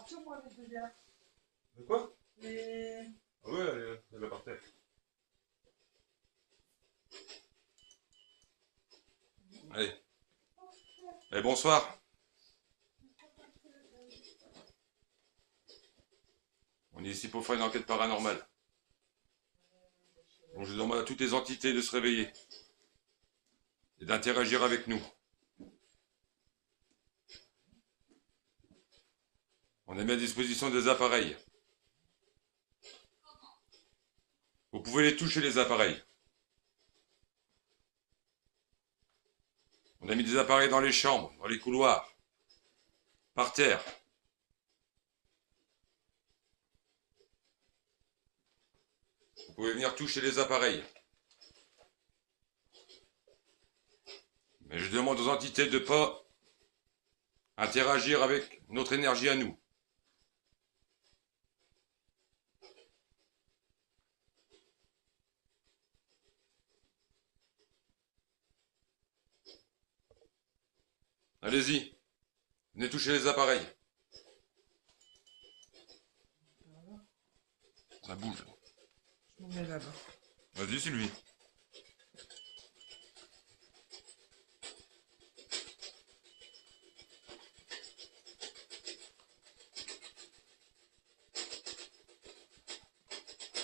sortir, moi, les deux bières. De quoi? Les... Ah ouais, elle est par terre. Allez. Allez, bonsoir. On est ici pour faire une enquête paranormale. Donc je demande à toutes les entités de se réveiller et d'interagir avec nous. On a mis à disposition des appareils. Vous pouvez les toucher, les appareils. On a mis des appareils dans les chambres, dans les couloirs, par terre. Vous pouvez venir toucher les appareils. Mais je demande aux entités de ne pas interagir avec notre énergie à nous. Allez-y, venez toucher les appareils. Ça bouge. Je me mets là-bas. Vas-y, Sylvie.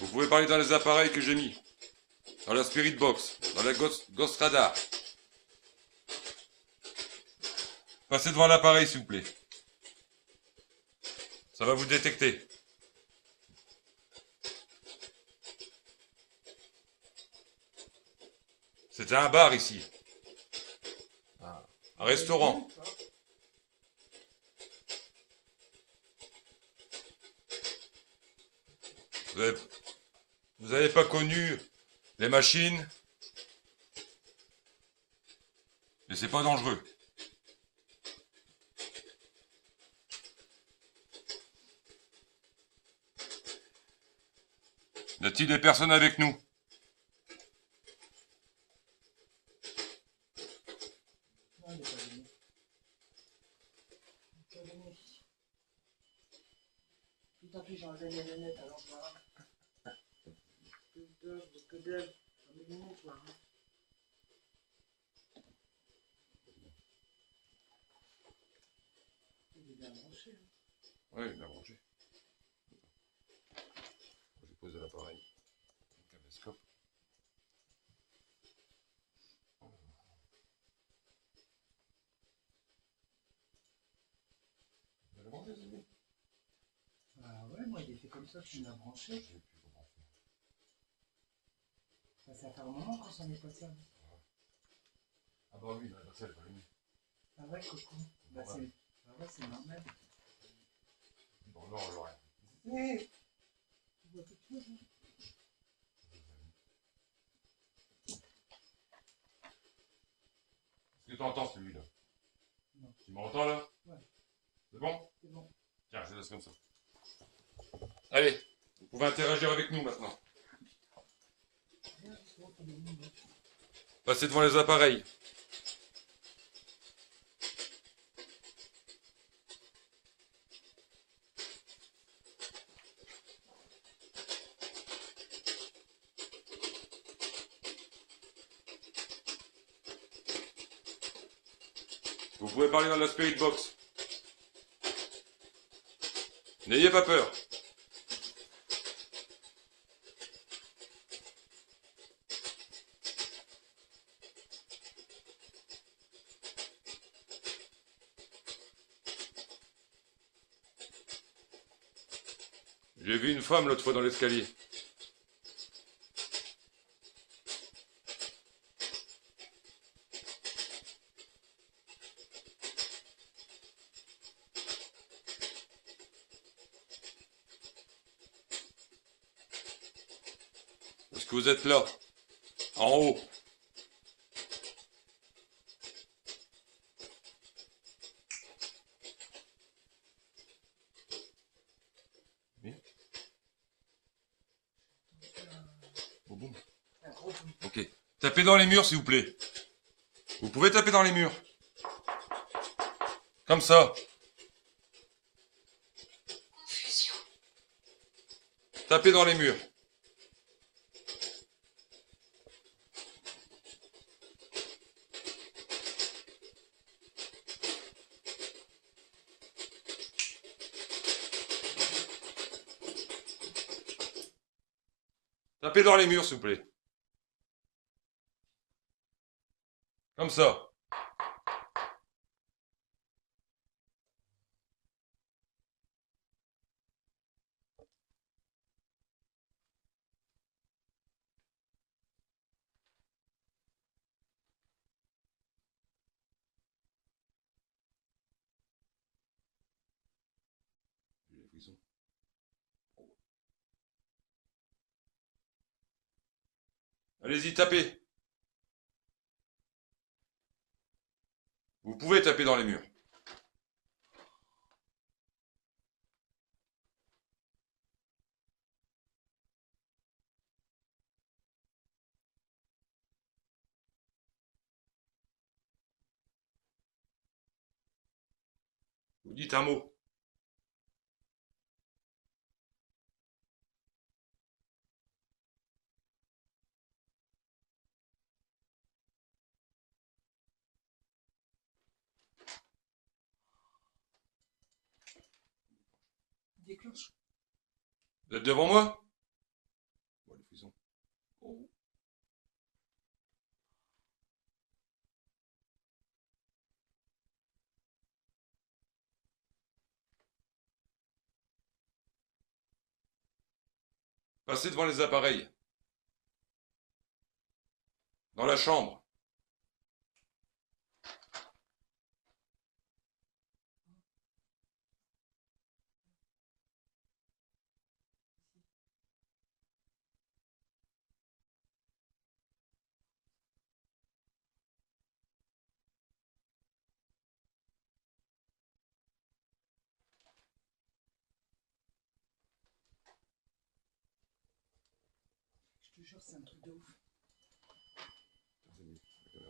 Vous pouvez parler dans les appareils que j'ai mis. Dans la Spirit Box, dans la Ghost Radar. Passez devant l'appareil, s'il vous plaît. Ça va vous détecter. C'était un bar ici. Un restaurant. Vous n'avez pas connu les machines. Mais c'est pas dangereux. Y a-t-il des personnes avec nous? Non, il n'est pas venu. Il n'est pas venu. Tout à fait, j'ai enlevé les lunettes, alors je vois. Que d'œuvre. J'en ai des lunettes, là. Il est bien branché. Oui, il a rangé. Je vais poser l'appareil. Le caméscope. Vous l'avez branché, Sylvie? Ah ouais, moi, il était comme ça, tu l'as branché. J'ai plus comment faire. Ça fait un moment qu'on s'en est pas servi. Ah bah oui, la selle, elle va l'aimer. Ah ouais, coco. Bah, c'est normal. Bon, non, j'aurais. Hé, tu vois quelque chose, hein? Est-ce que tu entends celui-là? Non. Tu m'entends là? Ouais. C'est bon? C'est bon. Tiens, je laisse comme ça. Allez, vous pouvez interagir avec nous maintenant. Passez devant les appareils. Vous pouvez parler dans la Spirit Box. N'ayez pas peur. J'ai vu une femme l'autre fois dans l'escalier. Est-ce que vous êtes là? En haut. Oui. Bon, bon. Ok. Tapez dans les murs, s'il vous plaît. Vous pouvez taper dans les murs. Comme ça. Tapez dans les murs. Tapez dans les murs, s'il vous plaît. Comme ça. J'ai les frissons. Allez-y, tapez. Vous pouvez taper dans les murs. Vous dites un mot. Déclenche. Vous êtes devant moi? Bon, les frissons. Oh. Passez devant les appareils. Dans la chambre. Je te jure, c'est un truc de ouf.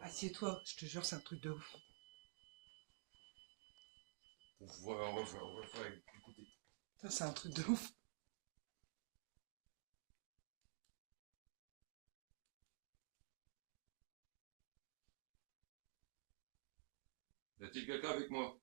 Assieds-toi, je te jure, c'est un truc de ouf. On revoit, écoutez. Ça, c'est un truc de ouf. Y a-t-il quelqu'un avec moi?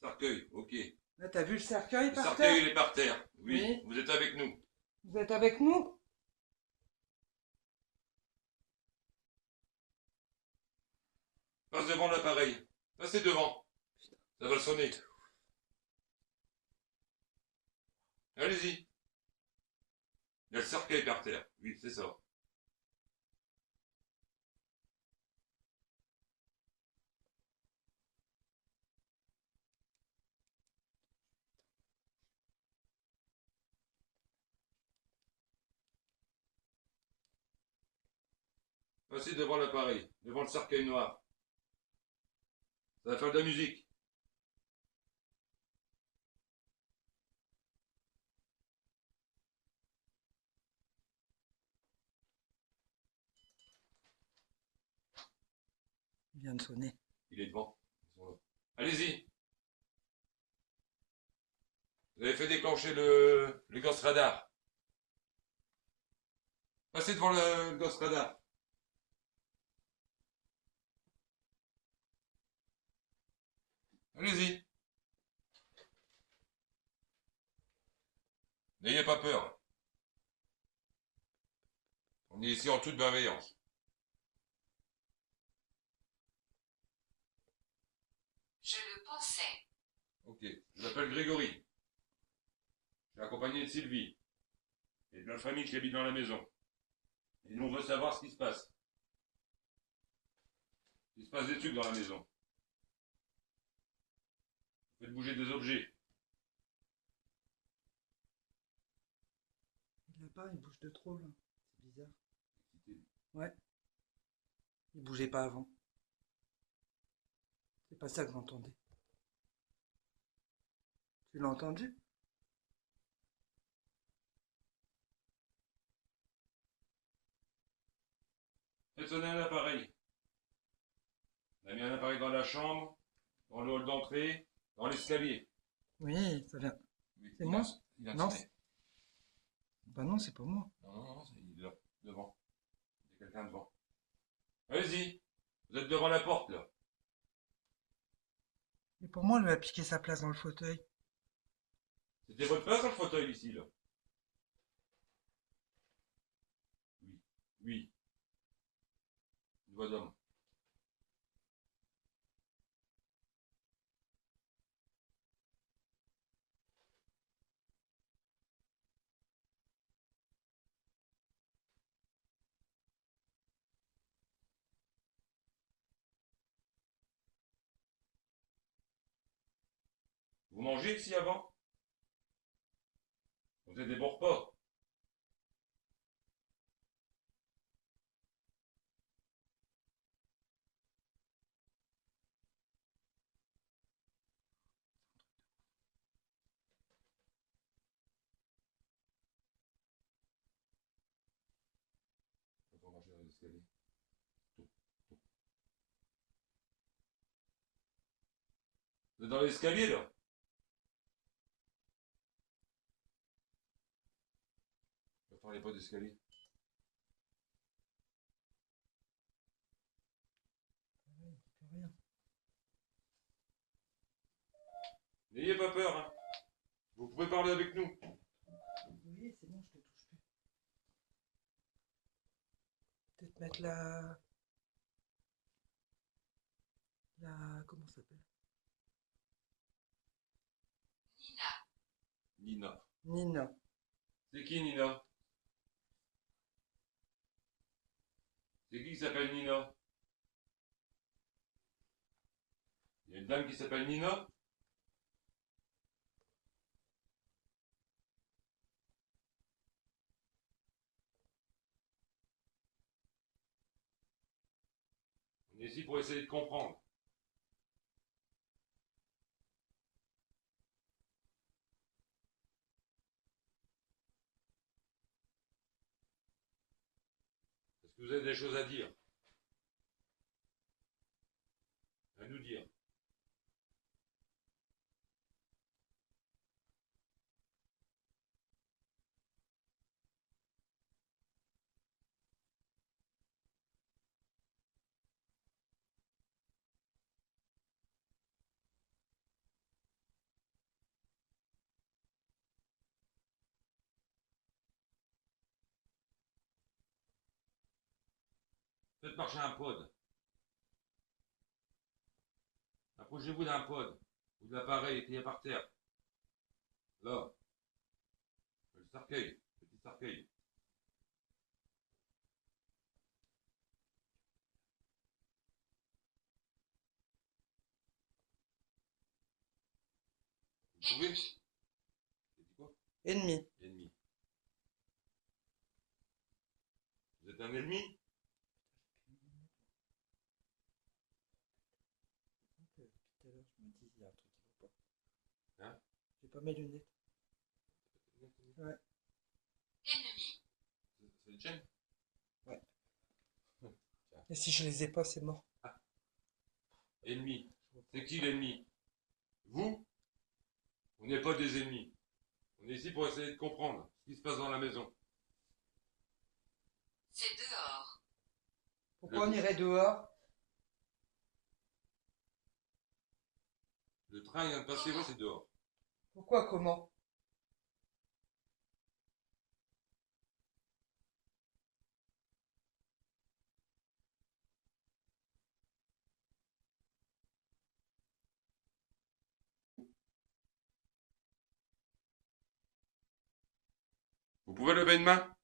Cercueil, ok. Là, t'as vu le cercueil Le par cercueil, terre? il est par terre. Oui, Oui. vous êtes avec nous. Vous êtes avec nous? Passe devant l'appareil. Passez devant. Ça va sonner. Allez-y. Il y a le cercueil par terre. Oui, c'est ça. Passez devant l'appareil, devant le cercueil noir. Ça va faire de la musique. Il vient de sonner. Il est devant. Allez-y. Vous avez fait déclencher le Ghost Radar. Passez devant le Ghost Radar. Allez-y. N'ayez pas peur. On est ici en toute bienveillance. Je le pensais. Ok. Je m'appelle Grégory. Je suis accompagné de Sylvie. Et de la famille qui habite dans la maison. Et nous, on veut savoir ce qui se passe. Il se passe des trucs dans la maison. Faites bouger des objets. Il a pas, il bouge de trop là. C'est bizarre. Ouais. Il bougeait pas avant. C'est pas ça que j'entendais. Tu l'as entendu? Faites sonner un appareil. On a mis un appareil dans la chambre, dans le hall d'entrée, dans l'escalier. Oui, ça vient. Oui, C'est moi? Il a Non. sonné. Bah non, c'est pas moi. Non, il est là, devant. Il y a quelqu'un devant. Allez-y, vous êtes devant la porte, là. Et pour moi, elle lui a piqué sa place dans le fauteuil. C'était votre place dans le fauteuil, ici, là. Oui, oui. Une voix d'homme. Vous mangez ici avant? Vous êtes des bons repas. Quand on mange dans l'escalier. Vous êtes dans l'escalier, là? Ne parlez pas d'escalier. Rien. N'ayez pas peur, hein. Vous pouvez parler avec nous. Oui, c'est bon, je te touche plus. Peut-être mettre la... Comment ça s'appelle? Nina. Nina. Nina. C'est qui, Nina? C'est qui s'appelle Nina? Il y a une dame qui s'appelle Nina? On est ici pour essayer de comprendre. Est-ce que vous avez des choses à dire? À nous dire. Faites marcher un pod. Approchez-vous d'un pod ou de l'appareil qui est par terre. Là. Le cercueil. Petit cercueil. Vous pouvez? Ennemi. C'est quoi? Ennemi. Ennemi. Vous êtes un ennemi? Tout à l'heure, je me dis, il y a un truc qui va pas. Hein? J'ai pas mes lunettes. Ouais. Ennemi. C'est une chaîne? Et si je les ai pas, c'est mort. Ennemi. C'est qui l'ennemi? Vous? On n'est pas des ennemis. On est ici pour essayer de comprendre ce qui se passe dans la maison. C'est dehors. Pourquoi on irait dehors? Le train vient de passer, oui, c'est dehors. Pourquoi, comment? Vous pouvez lever une main?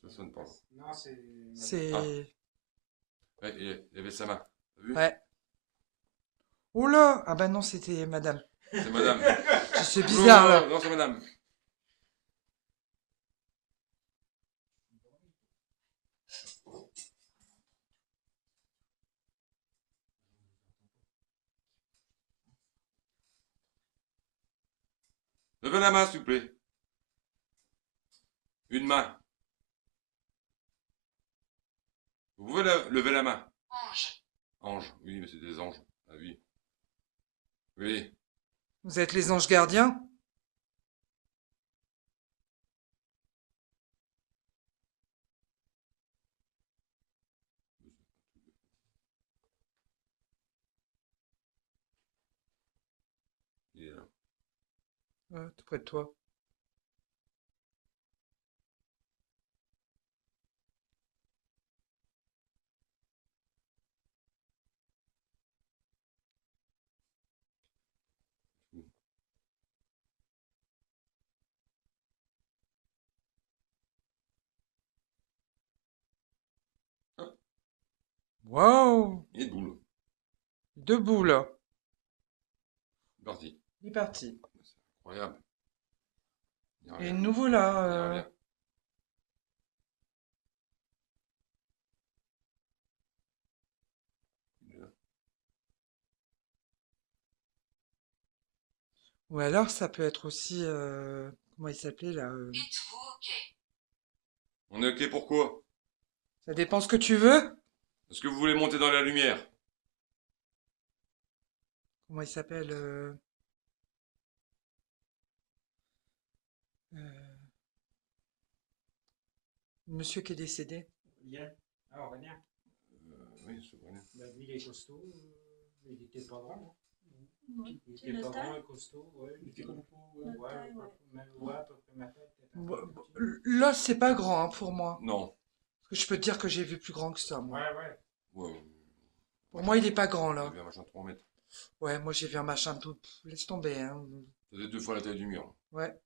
Ça sonne pas. Non, c'est. C'est... Ah. Ouais, il avait sa main. T'as vu? Ouais. Oula! Ah bah non, c'était madame. C'est madame. C'est bizarre, là. Non, c'est madame. Levez la main, s'il vous plaît. Une main. Vous pouvez lever la main. Ange. Ange. Oui, mais c'est des anges. Ah oui. Oui. Vous êtes les anges gardiens? Il est là. Tout près de toi. Waouh! Il est debout, là. Debout là. Parti. Il est parti. C'est incroyable. Il Et revient. nouveau Il là. revient. Il est là. Ou alors ça peut être aussi. Comment il s'appelait là Êtes-vous OK? On est OK pour quoi? Ça dépend ce que tu veux. Est-ce que vous voulez monter dans la lumière? Comment il s'appelle euh, le monsieur qui est décédé. Bien. Ah, Aurélien. Oui, je connais. Bah, lui, il est costaud. Il était pas grand. Oui, Il tu était le pas grand taille. et costaud. Ouais, il était Notre ouais, taille, ouais. ouais, à peu près ma taille. Peut-être un Bon, peu bon, plus là, c'est pas grand hein, pour moi. Non. Parce que je peux te dire que j'ai vu plus grand que ça, petit. moi. Ouais, ouais. Ouais. Pour moi, il est pas grand Il là. avait un machin de 3 mètres. Ouais, moi j'ai vu un machin tout. Laisse tomber, hein. Ça faisait 2 fois la taille du mur. Ouais.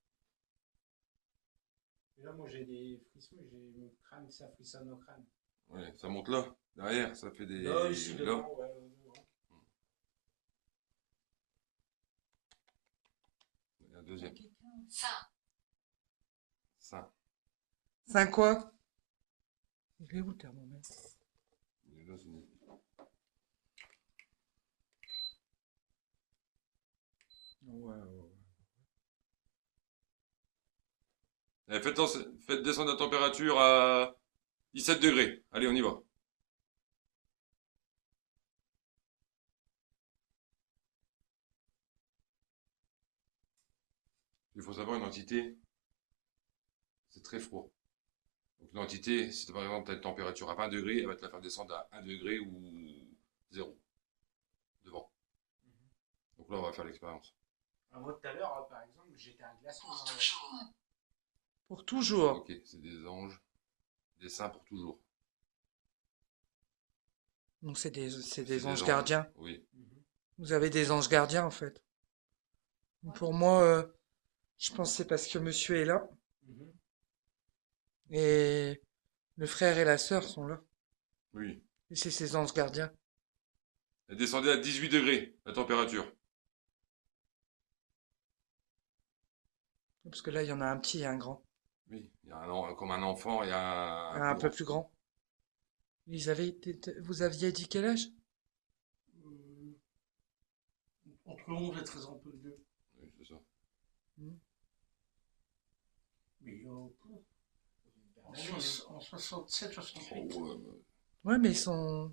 Et là, moi, j'ai des frissons. J'ai mon crâne, ça frissonne au crâne. Ouais, ça monte là. Derrière, ça fait des. Là, ici, là. devant, ouais, devant. Il y a un deuxième. Saint. Ça. 5 quoi? Il est où le thermomètre? Il est là, c'est une- Ouais. Allez, faites descendre la température à 17 degrés. Allez, on y va. Il faut savoir, une entité, c'est très froid. Donc, une entité, si par exemple tu as une température à 20 degrés, elle va te la faire descendre à 1 degré ou 0 devant. Donc là, on va faire l'expérience. Alors, moi, tout à l'heure, par exemple, j'étais un glaçon. Pour toujours. Pour toujours. Ok, c'est des anges, des saints pour toujours. Donc c'est des C'est anges gardiens. Oui. Vous avez des anges gardiens en fait. Pour moi, je pense que c'est parce que monsieur est là. Mhm. Et le frère et la sœur sont là. Oui. Et c'est ces anges gardiens. Elle descendait à 18 degrés, la température. Parce que là, il y en a un petit et un grand. Oui, il y a comme un enfant et Un peu plus grand. Vous aviez dit quel âge? Entre 11 et 13 ans, tous les deux. Oui, c'est ça. Mais en, Ouais. en 67, Oh, 68. Ouais, mais ils sont.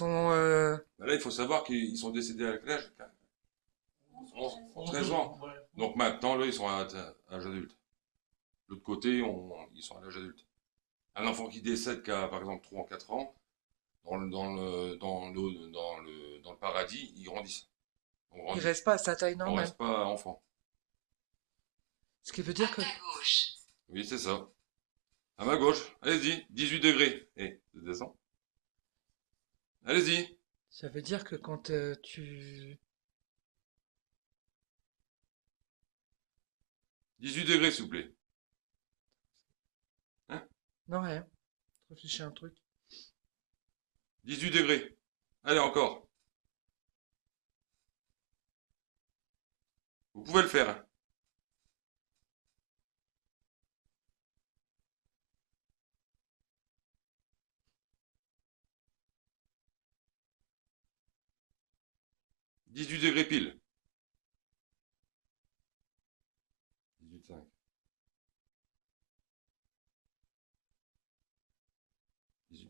Bah là, il faut savoir qu'ils sont décédés à quel âge? 13 ans. Ouais. Donc maintenant, là, ils sont à l'âge adulte. De l'autre côté, ils sont à l'âge adulte. Un enfant qui décède qui a, par exemple, 3 ou 4 ans, dans le paradis, ils grandissent. On Ils grandit. restent pas à sa taille On normale. reste pas enfant. Ce qui veut À dire que. ta gauche. Oui, c'est ça. À ma gauche, allez-y, 18 degrés. Et je descends. Allez-y. Ça veut dire que quand tu. 18 degrés, s'il vous plaît. Non, rien. Je réfléchis à un truc. 18 degrés. Allez, encore. Vous pouvez le faire. Hein. « 18 degrés pile.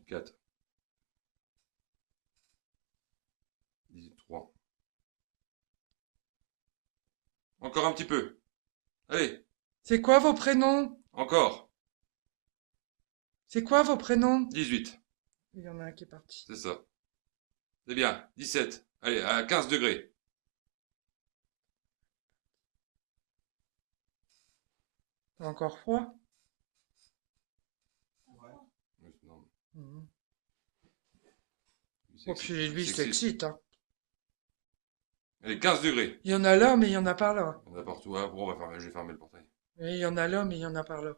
4. 3. Encore un petit peu. Allez, C'est quoi vos prénoms? encore. C'est quoi vos prénoms? 18. Il y en a un qui est parti. C'est ça. C'est bien. 17. Allez, à 15 degrés. T'as encore froid? Ouais. Non, Mhm. il Oh, s'excite. puis lui, il s'excite, hein. Allez, 15 degrés. Il y en a là, mais il y en a par là. On a partout. Ah, bon, je vais fermer le portail. Et il y en a là, mais il y en a par là.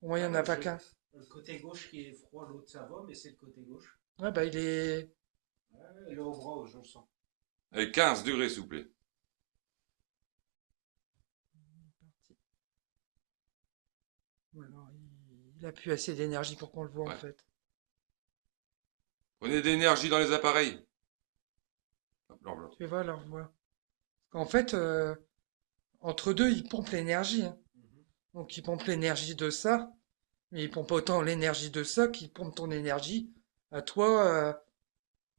Pour moi, il n'y en a pas qu'un. Le côté gauche qui est froid, l'autre ça va, mais c'est le côté gauche. Ouais, bah il est... Ouais, le haut bras, je le sens. Allez, 15 degrés, s'il vous plaît. Ou alors, il a plus assez d'énergie pour qu'on le voit, en Ouais. fait. Prenez de l'énergie dans les appareils. Hop, là, voilà. Tu vois, alors, voilà. En fait, entre deux, ils pompent l'énergie, hein. Donc, ils pompent l'énergie de ça, mais ils pompent autant l'énergie de ça qu'ils pompent ton énergie à toi,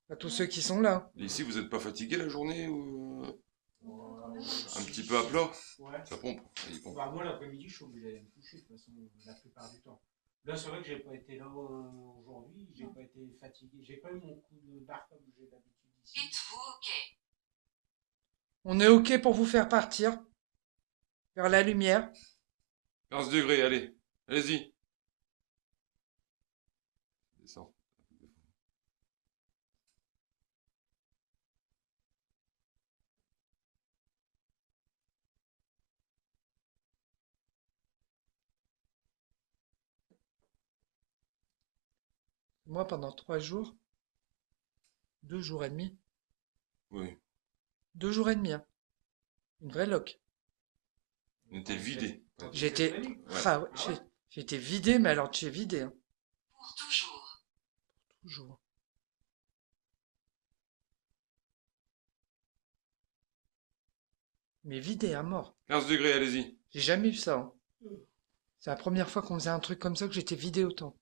à tous ceux qui sont là. Et ici, vous n'êtes pas fatigué la journée ou un petit peu à peu. plat? Ouais. Ça pompe. Il pompe. Bah, moi, l'après-midi, je suis obligé d'aller me coucher, de toute façon, la plupart du temps. Là, c'est vrai que j'ai pas été là aujourd'hui, j'ai pas été fatigué, j'ai pas eu mon coup de barre comme j'ai d'habitude ici. Êtes-vous OK? On est OK pour vous faire partir vers la lumière. 15 degrés, allez. Allez-y. Descends. Moi, pendant 3 jours, 2 jours et demi, Oui. 2 jours et demi, hein. Une vraie loque. On était vidé. J'étais, venu. Ouais. ah ouais, j'étais vidé, mais alors de chez vidé, hein. Pour toujours. Toujours. Mais vidé à mort. 15 degrés, allez-y. J'ai jamais eu ça, hein. C'est la première fois qu'on faisait un truc comme ça que j'étais vidé autant.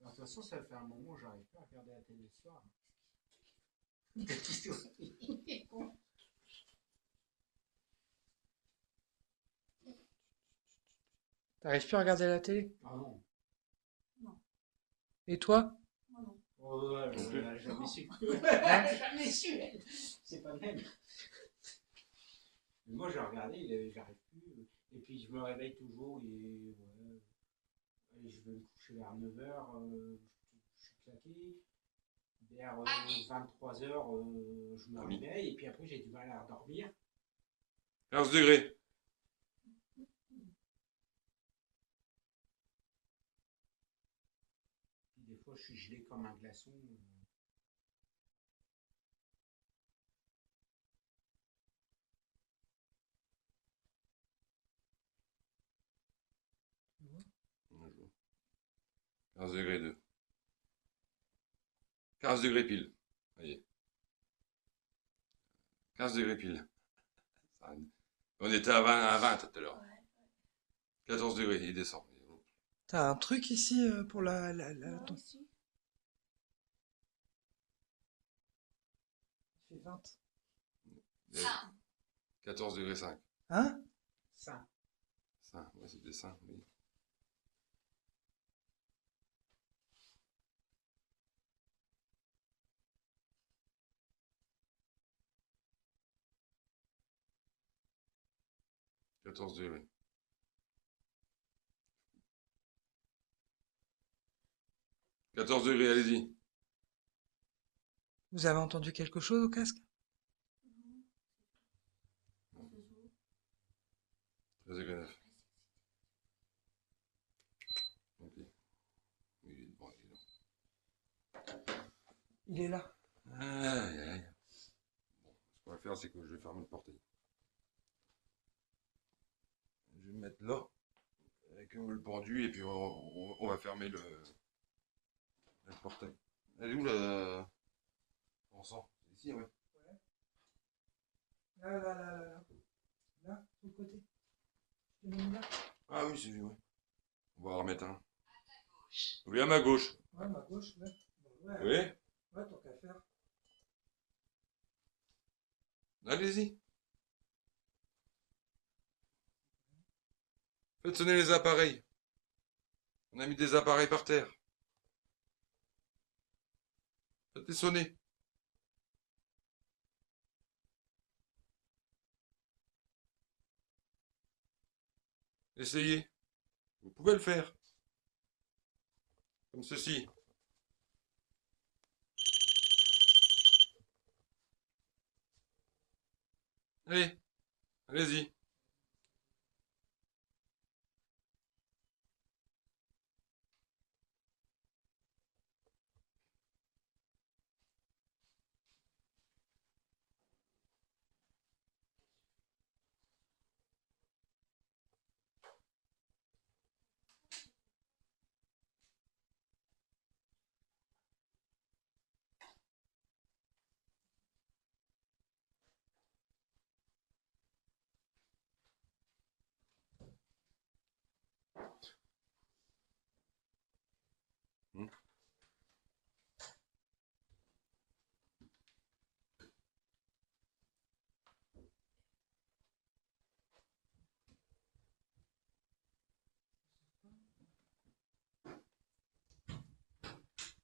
Alors, de toute façon, ça fait un moment que j'arrive pas à regarder la télé le soir. T'arrives plus à regarder la télé? Ah non. Et toi? Oh, ouais, Non plus. jamais su. Jamais su. C'est pas le même. Mais moi, j'ai regardé, j'arrive plus. Et puis, je me réveille toujours et je vais me coucher vers 9h. Je suis claqué. Vers 23h, je me Oui. réveille. Et puis après, j'ai du mal à dormir. 15 degrés. Puis des fois, je suis gelé comme un glaçon. Un jour. 15 degrés 2. 15 degrés pile. Voyez. 15 degrés pile. On était à 20 tout à l'heure. 14 degrés, il descend. T'as un truc ici pour ton- Il fait 20. 5. 14 degrés 5. Hein? Ça. 5, ouais, c'était 5, oui. « 14 degrés. 14 degrés, allez-y. Vous avez entendu quelque chose au casque? 13 degrés 9. Ok. Oui, bon, il est là. Il est là. Aïe, aïe. Bon, ce qu'on va faire, c'est que je vais fermer le portail. Je vais me mettre là, avec le pendu, et puis on va fermer le portail. Elle est où la... On sent. C'est ici, ouais. Là, là, là, là, là. Là, sur le côté. Tu l'as mis là? Ah oui, c'est lui, ouais. On va en remettre un. À ta gauche. Oui, à ma gauche. Ouais, ma gauche, ouais. Ouais, Oui, ouais, tant qu'à faire. allez-y. Faites sonner les appareils. On a mis des appareils par terre. Faites-les sonner. Essayez. Vous pouvez le faire. Comme ceci. Allez, allez-y. Hmm.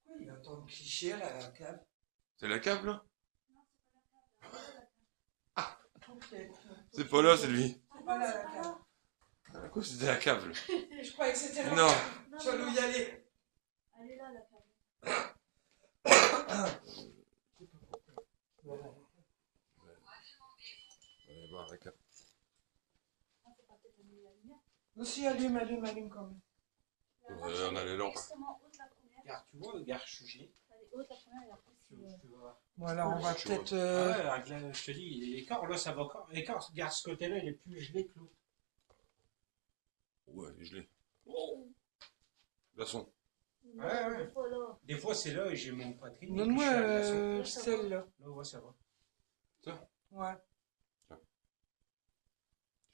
Pourquoi il entend le cliché là, à la cave? C'est la cave là? Ok. C'est pas là, c'est lui. C'est pas là, la cave. À quoi c'était la cave là? Je croyais que c'était la Non. cave. Tu vas nous y aller. Elle est là, la cave. Allez voir la cave. Ah, c'est pas peut-être allumer la lumière. Aussi, allume, allume, allume quand même. On a les lampes. Extrêmement haute la première. Regarde, tu vois, regarde, sujet. Elle est haute la première et après Tu, c'est. tu vas voir. Bon, alors on va Je vois. peut-être. Ah ouais, regarde, je te dis, l'écart, là, ça va encore. L'écart, regarde ce côté-là, il est plus gelé que l'autre. Ouais, je l'ai. Glaçon. Ouais, ouais. Des fois, là. Des fois, c'est là et j'ai mon poitrine. et puis Donne-moi je suis à la glaçon. celle-là. Là, ouais, ça va. Ouais.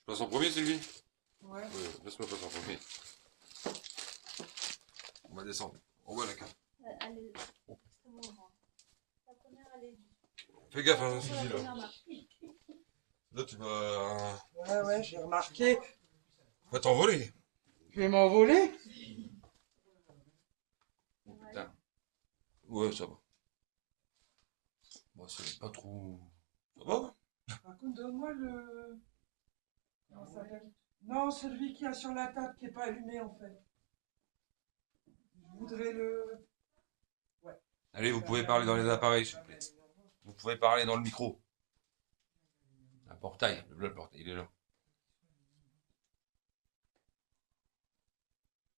Je passe en premier, Sylvie? Ouais. Oui, laisse-moi passer en premier. On va descendre. On voit la cave. Elle est extrêmement grande. La première, elle est. Fais gaffe, hein, La Sylvie, là. première marche. Là, tu vas... Ouais, ouais, j'ai remarqué. va t'envoler. Je vais m'envoler. Oh, putain. Ouais, ça va. Bon, c'est pas trop... Ça va? Par contre, donne-moi le. Comment ça s'appelle? Non, celui qui a sur la table qui n'est pas allumé en fait. Je voudrais le. Allez, vous pouvez parler dans les appareils, s'il vous plaît. Vous pouvez parler dans le micro. Un portail, le portail, il est là.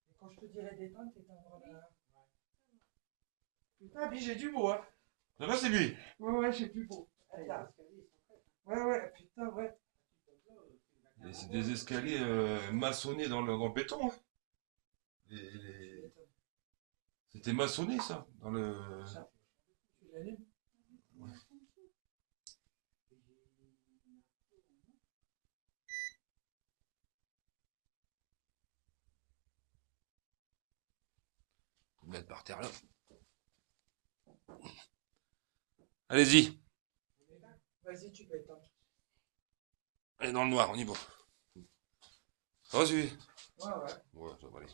Et quand je te dirai d'éteindre, t'éteindras la. Putain, puis j'ai du beau, hein. Ça va, Sylvie? Ouais, ouais, j'ai du beau. Attends. Ouais, ouais, putain, ouais. Et c'est des escaliers maçonnés dans le béton. Hein. C'était maçonné, ça, dans le... Tu l'allumes? Faut le mettre par terre, là. Allez-y. Vas-y, tu peux éteindre. Allez, dans le noir, on y va. Ça va, Sylvie? Ouais, ouais. Ouais, ça va aller.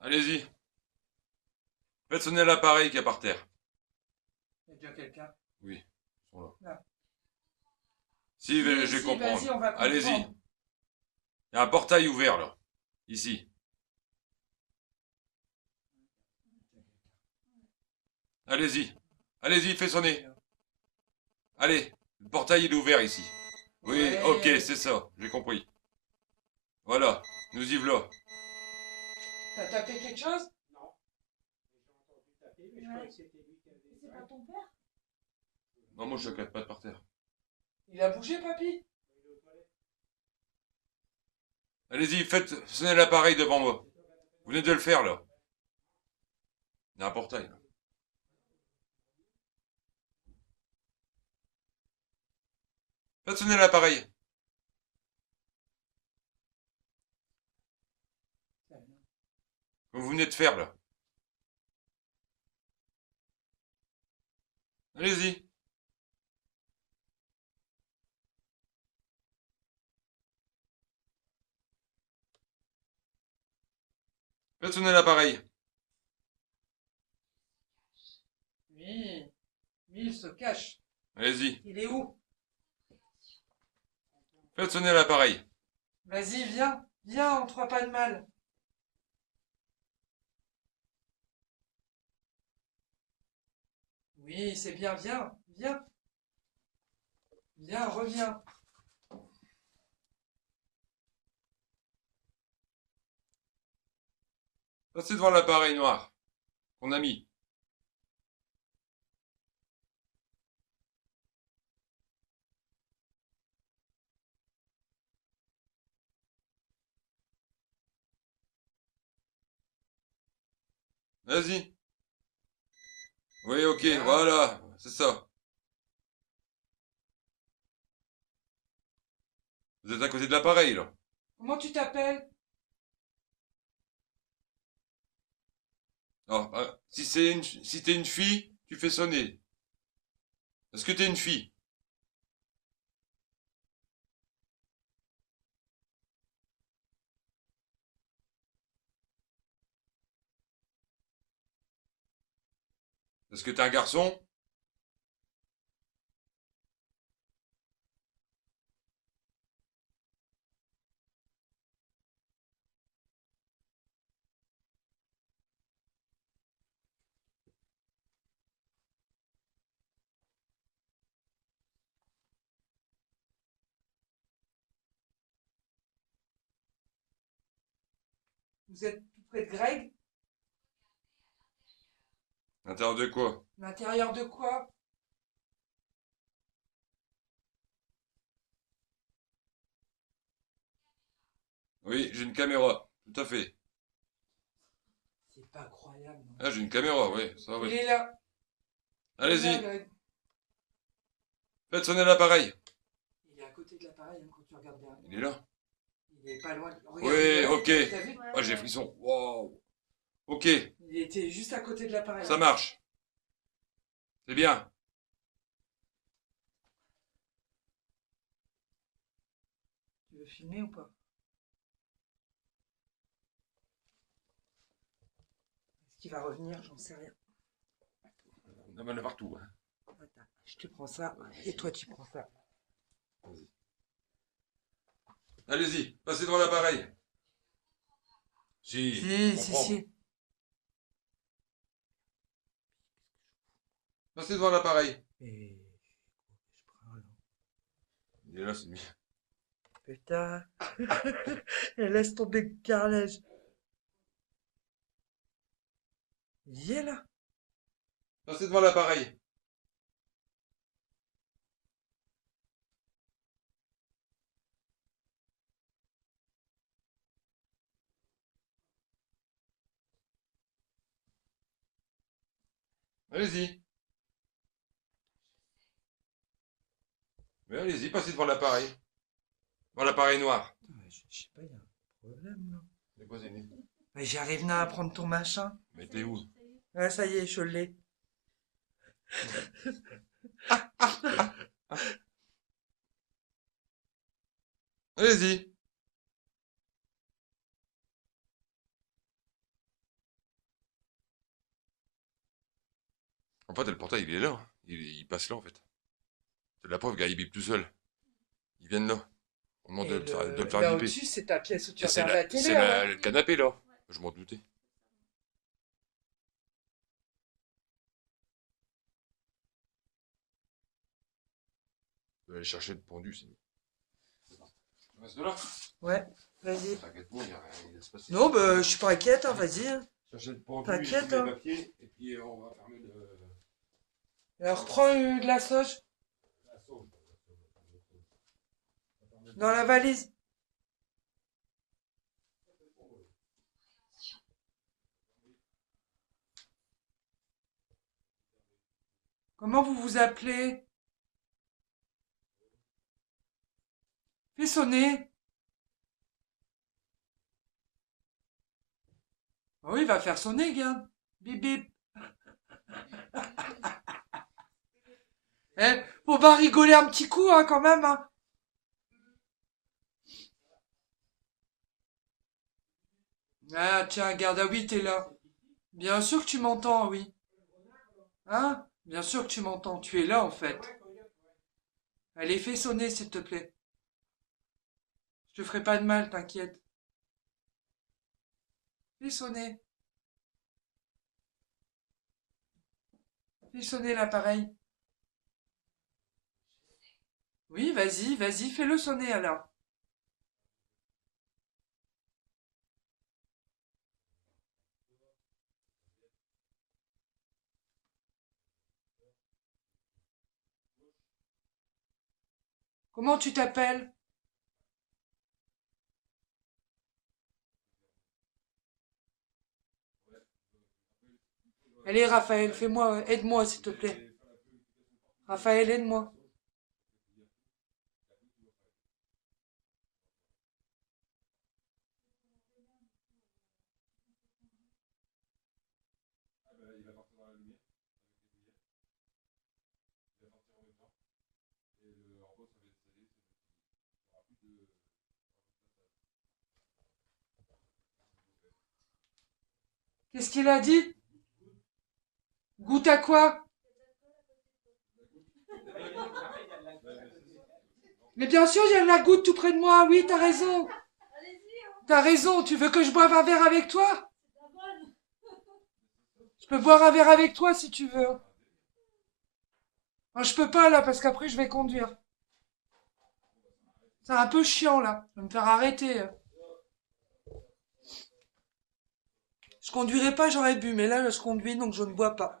Allez-y. Faites sonner l'appareil qui est par terre. Il y a déjà quelqu'un. Oui, ils sont là. Là. Si, je vais Si, comprendre. vas-y, on va Allez-y. comprendre. Il y a un portail ouvert, là. Ici. Allez-y. Allez-y, fais sonner. Allez, le portail il est ouvert ici. Oui, Ouais. ok, c'est ça, j'ai compris. Voilà, nous y voilà. T'as tapé quelque chose? Non. J'ai entendu taper, mais je croyais que c'était lui qui avait. C'est pas ton père? Non, moi je ne pas par terre. Il a bougé, papy? Il est aux toilettes. Allez-y, faites sonner l'appareil devant moi. Vous venez de le faire là. Il y a un portail là. Faites sonner l'appareil. Comme vous venez de faire, là. Allez-y. Faites sonner l'appareil. Oui, oui, il se cache. Allez-y. Il est où? Faites sonner l'appareil. Vas-y, viens, viens, on te fera pas de mal. Oui, c'est bien, viens, viens. Viens, reviens. Passez devant l'appareil noir qu'on a mis. Vas-y. Oui, ok, Bien. voilà, c'est ça. Vous êtes à côté de l'appareil, là. Comment tu t'appelles? Ah, si t'es une fille, tu fais sonner. Est-ce que t'es une fille? Est-ce que t'es un garçon? Vous êtes tout près de Greg? À l'intérieur de quoi? L'intérieur de quoi? Oui, j'ai une caméra, tout à fait. C'est pas croyable. Non. Ah, j'ai une caméra, oui, ça, Il oui. est là. Il est là, Allez-y, Greg. faites sonner l'appareil. Il est à côté de l'appareil hein, quand tu regardes bien. Il est là. Il est pas loin. Regarde, Oui, ouais, ok. T'as vu? Ah, j'ai frisson. Wow. Ok, Il était juste à côté de l'appareil. ça marche. C'est bien. Tu veux filmer ou pas? Est-ce qu'il va revenir? J'en sais rien. On a mal partout. Hein. Attends, je te prends ça et toi tu prends ça. Allez-y, passez devant l'appareil. Si, Si, on si, prend. si. Passez devant l'appareil. Et je prends là. Il est là, c'est bien. Putain. Et laisse tomber le carnage. Il y est là. Passez devant l'appareil. Allez-y. Mais allez-y, passez devant l'appareil. Devant l'appareil noir. Je sais pas, il y a un problème là. C'est quoi, Zénith? Mais j'arrive là à prendre ton machin. Mais t'es où? Ah, ça y est, je l'ai. Allez-y. En fait, le portail, il est là. Hein. Il passe là, en fait. C'est la preuve, gars, il bip tout seul. Ils viennent là. On demande de le faire là biper. au-dessus, c'est ta pièce où tu Et c'est regardes la télé. c'est là. le canapé, là. Je m'en doutais. Je vais aller chercher le pendu, c'est mieux. Tu restes là? Ouais, vas-y. T'inquiète pas, il va se passer. Non, bah, je suis pas inquiète, hein, vas-y. Hein. Chercher le pendu, T'inquiète, les hein. papiers, et puis on va fermer le... Alors, reprends de la sauge la sauge. dans la valise. Comment vous vous appelez? Fais sonner. Ah oui, il va faire sonner, regarde. Bip bip. Eh, faut pas rigoler un petit coup, hein, quand même, hein. Ah, tiens, regarde, ah oui, t'es là. Bien sûr que tu m'entends, oui. Hein? Bien sûr que tu m'entends. Tu es là, en fait. Allez, fais sonner, s'il te plaît. Je te ferai pas de mal, t'inquiète. Fais sonner. Fais sonner l'appareil. Oui, vas-y, vas-y, fais-le sonner alors. Comment tu t'appelles? Allez, Raphaël, fais-moi, aide-moi, s'il te plaît. Raphaël, aide-moi. Qu'est-ce qu'il a dit? Goûte à quoi? Mais bien sûr, il y a de la goutte tout près de moi. Oui, t'as raison. T'as raison. Tu veux que je boive un verre avec toi? Je peux boire un verre avec toi si tu veux. Je peux pas là parce qu'après je vais conduire. C'est un peu chiant là. Je vais me faire arrêter. Je conduirais pas, j'aurais bu, mais là je conduis donc je ne bois pas.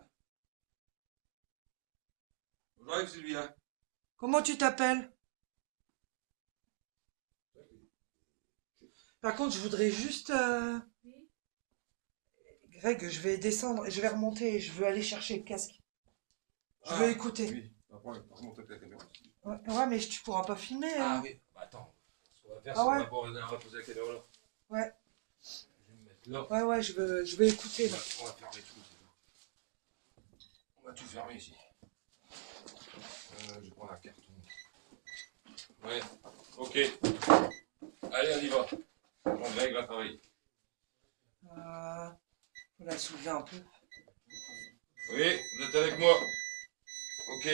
Bonjour Sylvia. Comment tu t'appelles? Par contre, je voudrais juste... Greg, je vais descendre, je vais remonter, je veux aller chercher le casque. Je veux écouter. Oui, par contre, la caméra. Ouais, ouais, mais tu pourras pas filmer. Ah Hein. oui, bah, attends. Ce qu'on va faire, Ah c'est ouais? qu'on va reposer la caméra là. Ouais, Je vais me mettre là. ouais, ouais, je veux écouter là. On va fermer tout. On va tout fermer ici. Je vais prendre un carton. Ouais, ok. Allez, on y va. Mon Greg va travailler. Faut la soulever un peu. Oui, vous êtes avec moi. Ok.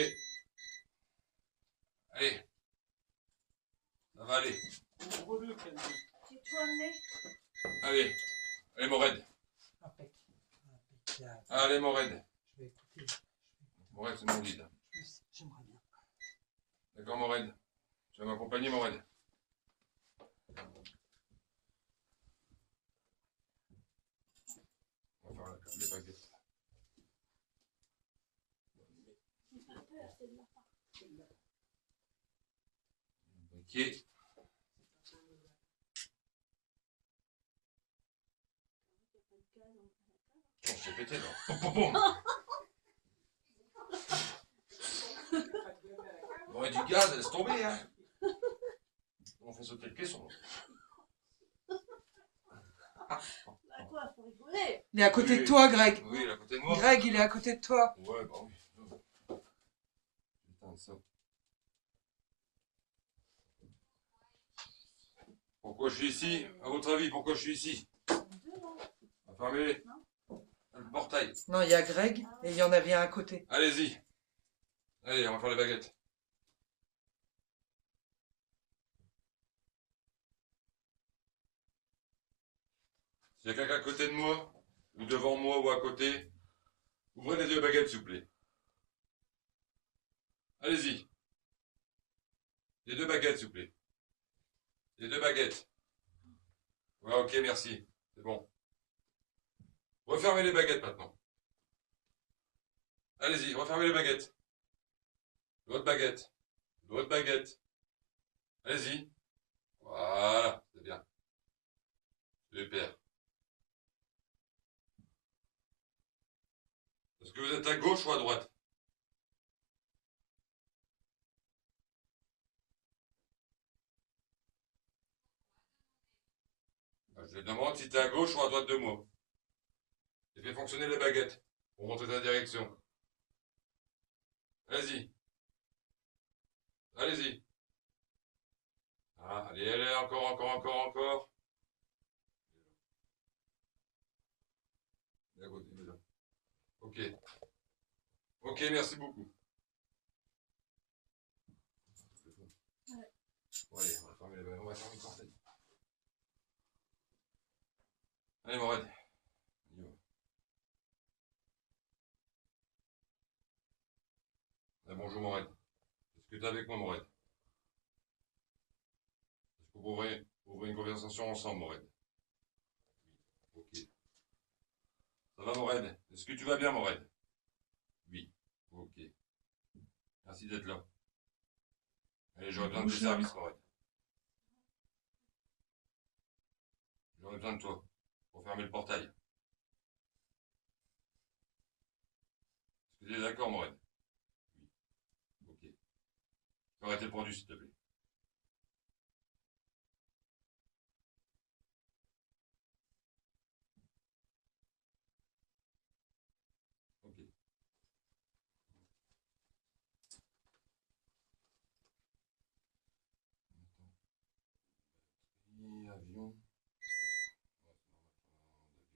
Allez. Ça va aller. C'est toi le nez? Allez. Allez, Mored. Allez, Mored. Je vais écouter. Mored, c'est mon guide. J'aimerais bien. D'accord, Mored. Tu vas m'accompagner, Mored. On va faire les baguettes. Ok. On s'est pété là. Pom, pom, pom. Bon, et du gaz, laisse tomber, hein. On fait sauter le caisson. Bah quoi, faut rigoler. Il est à côté Oui. de toi, Greg. Oui, à côté de moi. Greg, il est à côté de toi. Ouais, bah oui. Putain, ça. Pourquoi je suis ici? À votre avis, pourquoi je suis ici? On va fermer le portail. Non, il y a Greg et il y en avait un à côté. Allez-y. Allez, on va faire les baguettes. S'il y a quelqu'un à côté de moi, ou devant moi, ou à côté, ouvrez les deux baguettes, s'il vous plaît. Allez-y. Les deux baguettes, s'il vous plaît. Les deux baguettes. Ouais, ok, merci. C'est bon. Refermez les baguettes maintenant. Allez-y, refermez les baguettes. L'autre baguette. L'autre baguette. Allez-y. Voilà, c'est bien. Super. Est-ce que vous êtes à gauche ou à droite? Je demande si tu es à gauche ou à droite de moi. Et fais fonctionner les baguettes pour montrer ta direction. Vas-y. Allez-y. Ah, allez, allez, encore, encore, encore, encore. Et à côté, déjà. Ok. Ok, merci beaucoup. Bon, allez, on va fermer le portail. Allez, Morad. On y va. Ah, bonjour, Morad. Est-ce que tu es avec moi, Morad? Est-ce qu'on pourrait ouvrir une conversation ensemble, Morad? Oui. Ok. Ça va, Morad? Est-ce que tu vas bien, Morad? Oui. Ok. Merci d'être là. Allez, j'aurais besoin de tes Bonjour. services, Morad. J'aurais besoin de toi pour fermer le portail. Est-ce que tu es d'accord, Morad? Oui. Ok. Tu peux arrêter le pendu, s'il te plaît. Ok. Et avion. Avion.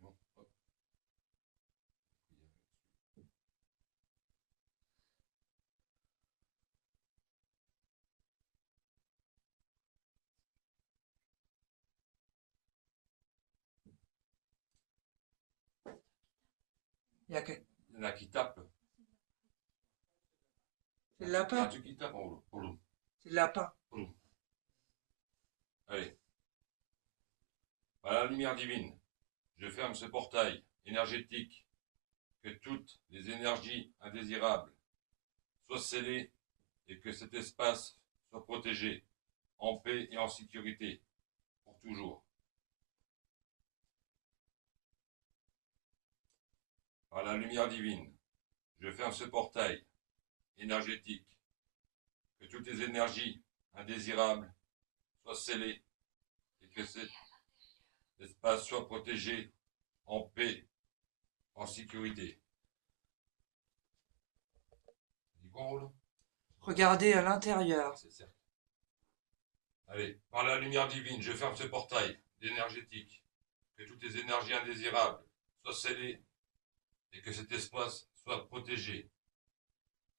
Hop. Il y a que... Il y en a qui tapent. C'est le Il y a un lapin. truc qui tape en haut. C'est le lapin. Allez. À la lumière divine, je ferme ce portail énergétique, que toutes les énergies indésirables soient scellées et que cet espace soit protégé, en paix et en sécurité, pour toujours. Par la lumière divine, je ferme ce portail énergétique, que toutes les énergies indésirables soient scellées et que cet espace soit protégé, en paix, en sécurité. Dis quoi, Roland? Regardez à l'intérieur. C'est certes. Allez, par la lumière divine, je ferme ce portail énergétique, que toutes les énergies indésirables soient scellées et que cet espace soit protégé,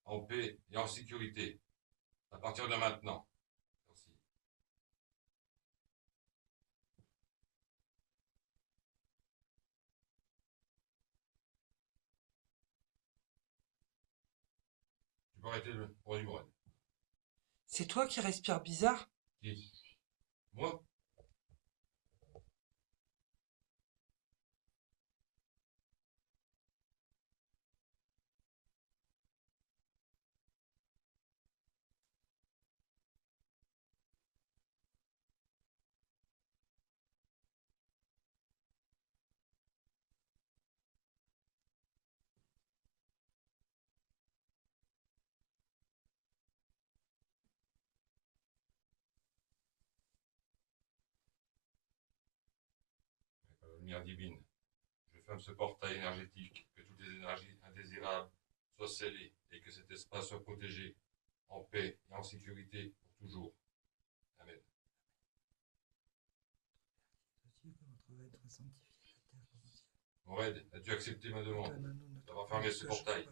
en paix et en sécurité, à partir de maintenant. Merci. Tu peux arrêter le roi du Morad. C'est toi qui respires bizarre? Qui? Moi? Par la lumière divine, je ferme ce portail énergétique, que toutes les énergies indésirables soient scellées et que cet espace soit protégé, en paix et en sécurité pour toujours. Amen. Morad, as-tu accepté ma demande d'avoir fermé ce portail?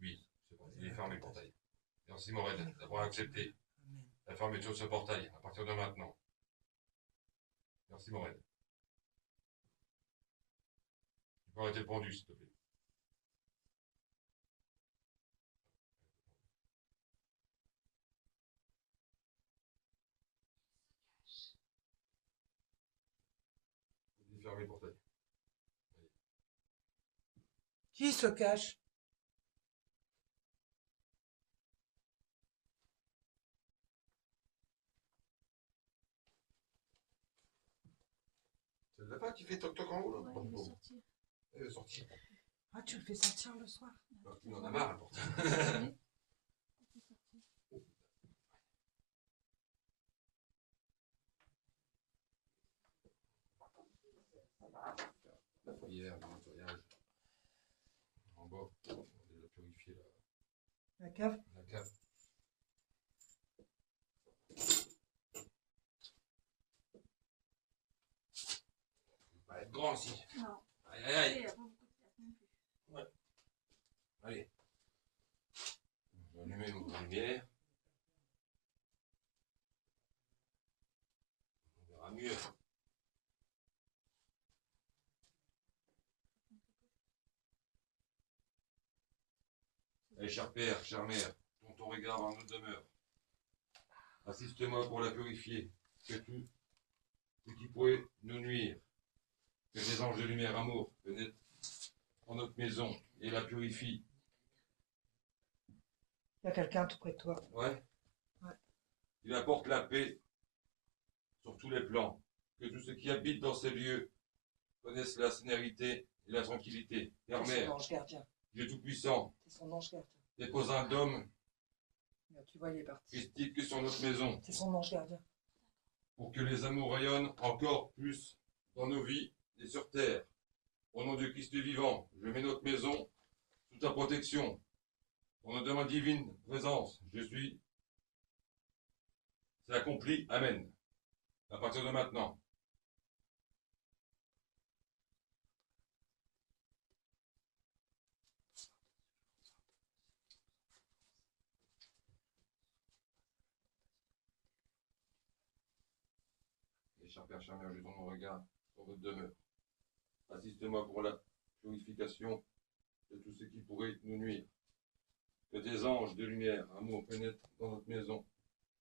Oui, il est fermé le portail. Merci Morad d'avoir accepté la fermeture de ce portail à partir de maintenant. Merci Morad. Tu peux arrêter le pendu, s'il te plaît. Il est fermé le portail. Qui se cache? C'est le lapin qui fait toc-toc en haut, là. Ouais, il veut sortir. Il veut sortir. Ah, tu le fais sortir le soir. Il en a marre, le portail. La fourrière. cave? La cave. Ça va être grand aussi. Non. Aïe aïe aïe. Il n'y a pas beaucoup de place non plus. Allez. Je vais allumer mon lumière. On verra mieux. Allez, cher père, chère mère, tourne ton regard vers notre demeure. Assiste-moi pour la purifier. Que tout ce qui pourrait nous nuire. Que des anges de lumière amour pénètrent en notre maison et la purifient. Il y a quelqu'un tout près de toi. Ouais. Ouais. Il apporte la paix sur tous les plans. Que tous ceux qui habitent dans ces lieux connaissent la sérénité et la tranquillité. Père, C'est son mère, ange gardien. Dieu Tout-Puissant, C'est son ange gardien. dépose un dôme Là, tu vois, il est parti. christique sur notre maison, C'est son ange gardien. pour que les amours rayonnent encore plus dans nos vies et sur terre. Au nom du Christ vivant, je mets notre maison sous ta protection. Au nom de ma divine présence, je suis. C'est accompli. Amen. À partir de maintenant. Et cher Père, chère Mère, je tourne mon regard sur votre demeure. Assiste-moi pour la purification de tout ce qui pourrait nous nuire. Que des anges de lumière, amour, pénètrent dans notre maison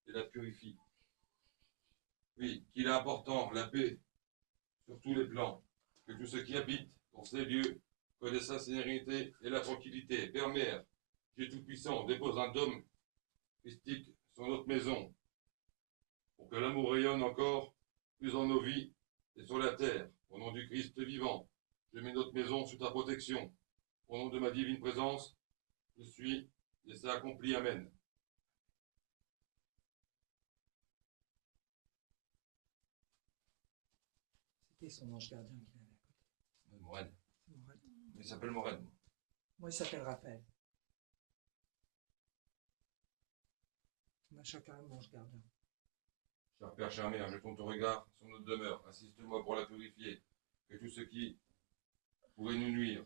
et la purifient. Oui, qu'il est important, la paix, sur tous les plans. Que tous ceux qui habitent dans ces lieux connaissent la sérénité et la tranquillité. Père, Mère, Dieu Tout-Puissant, dépose un dôme christique sur notre maison, pour que l'amour rayonne encore plus dans nos vies et sur la terre. Au nom du Christ vivant, je mets notre maison sous ta protection. Au nom de ma divine présence, je suis, et c'est accompli. Amen. C'était son ange gardien qu'il avait à côté. Morel. Morel. Il s'appelle Morel. Moi, il s'appelle Raphaël. On a chacun un ange gardien. Cher Père, chère Mère, je tourne ton regard sur notre demeure. Assiste-moi pour la purifier. Que tout ce qui pourrait nous nuire,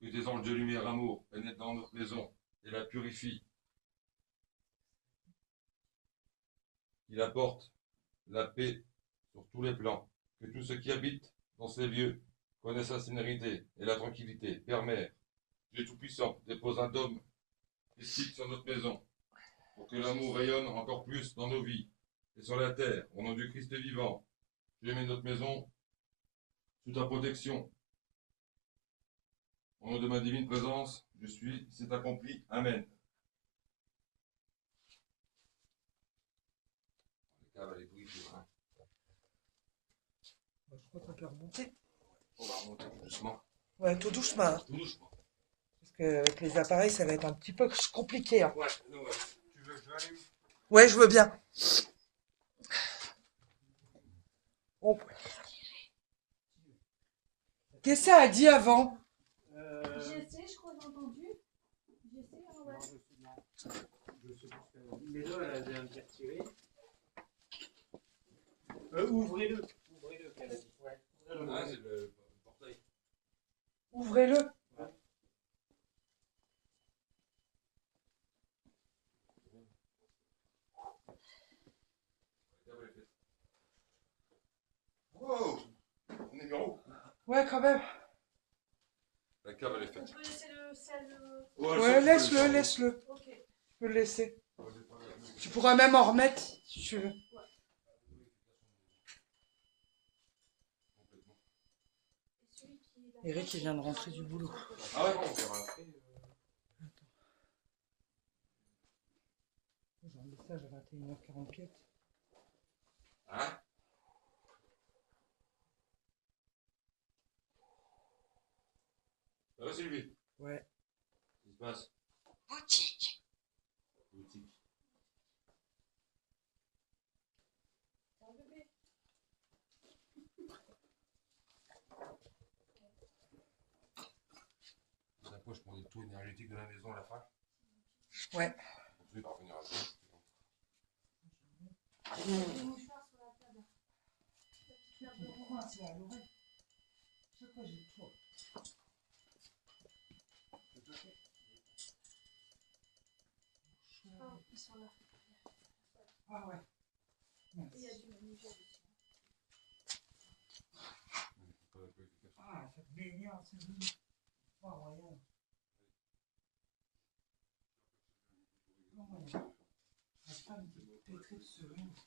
que des anges de lumière amour pénètrent dans notre maison et la purifient. Il apporte la paix sur tous les plans. Que tous ceux qui habitent dans ces lieux connaissent la sérénité et la tranquillité. Père, Mère, Dieu Tout-Puissant, dépose un dôme christique sur notre maison, pour que l'amour rayonne encore plus dans nos vies et sur la terre. Au nom du Christ vivant, je mets notre maison sous ta protection. Au nom de ma divine présence, je suis, c'est accompli. Amen. La cave, elle est prise, hein. Bon, je crois qu'on peut remonter. On va remonter tout doucement. Ouais, tout doucement, hein. Tout doucement. Parce qu'avec les appareils, ça va être un petit peu compliqué, hein. Ouais, non, ouais. Tu veux, je vais aller où? Ouais, je veux bien. Oh. Qu'est-ce que ça a dit avant? J'essaie, je crois que j'ai entendu. J'essaie, hein, ouais. Non, je sais, non. Je sais pas ce qu'elle a dit. Mais là, elle vient de dire tirer. Ouvrez-le. Ouvrez-le, qu'elle a dit. Ouais. Ah, c'est le portail. Ouvrez-le. La cave, elle est faite. Wow! On est bien haut. Ouais, quand même. La cave, elle est On faite. peut laisser le sel. Ouais, laisse-le, laisse-le. Ok. Tu peux le laisser. Tu pourras même en remettre si tu veux. Et celui qui est Eric, il vient de rentrer du boulot. Ah ouais, bon, on verra après. J'ai un message à 21h44. Hein? Ça va, Sylvie? Ouais. Qu'est-ce qui se passe? Boutique. Boutique. un bébé. Après, je prends des taux énergétiques de la maison à la fin. Ouais. Continue par revenir à ça. Les mouchoirs sur la table. La petite nappe de rouge. C'est à l'oreille. C'est quoi, j'ai toi? Ah, ils sont là. Ah ouais. Il y a du manuel dessus. Ah, ça te m'énerve, c'est lui. Oh, regarde. Non, regarde. La femme est pétrée de seringue.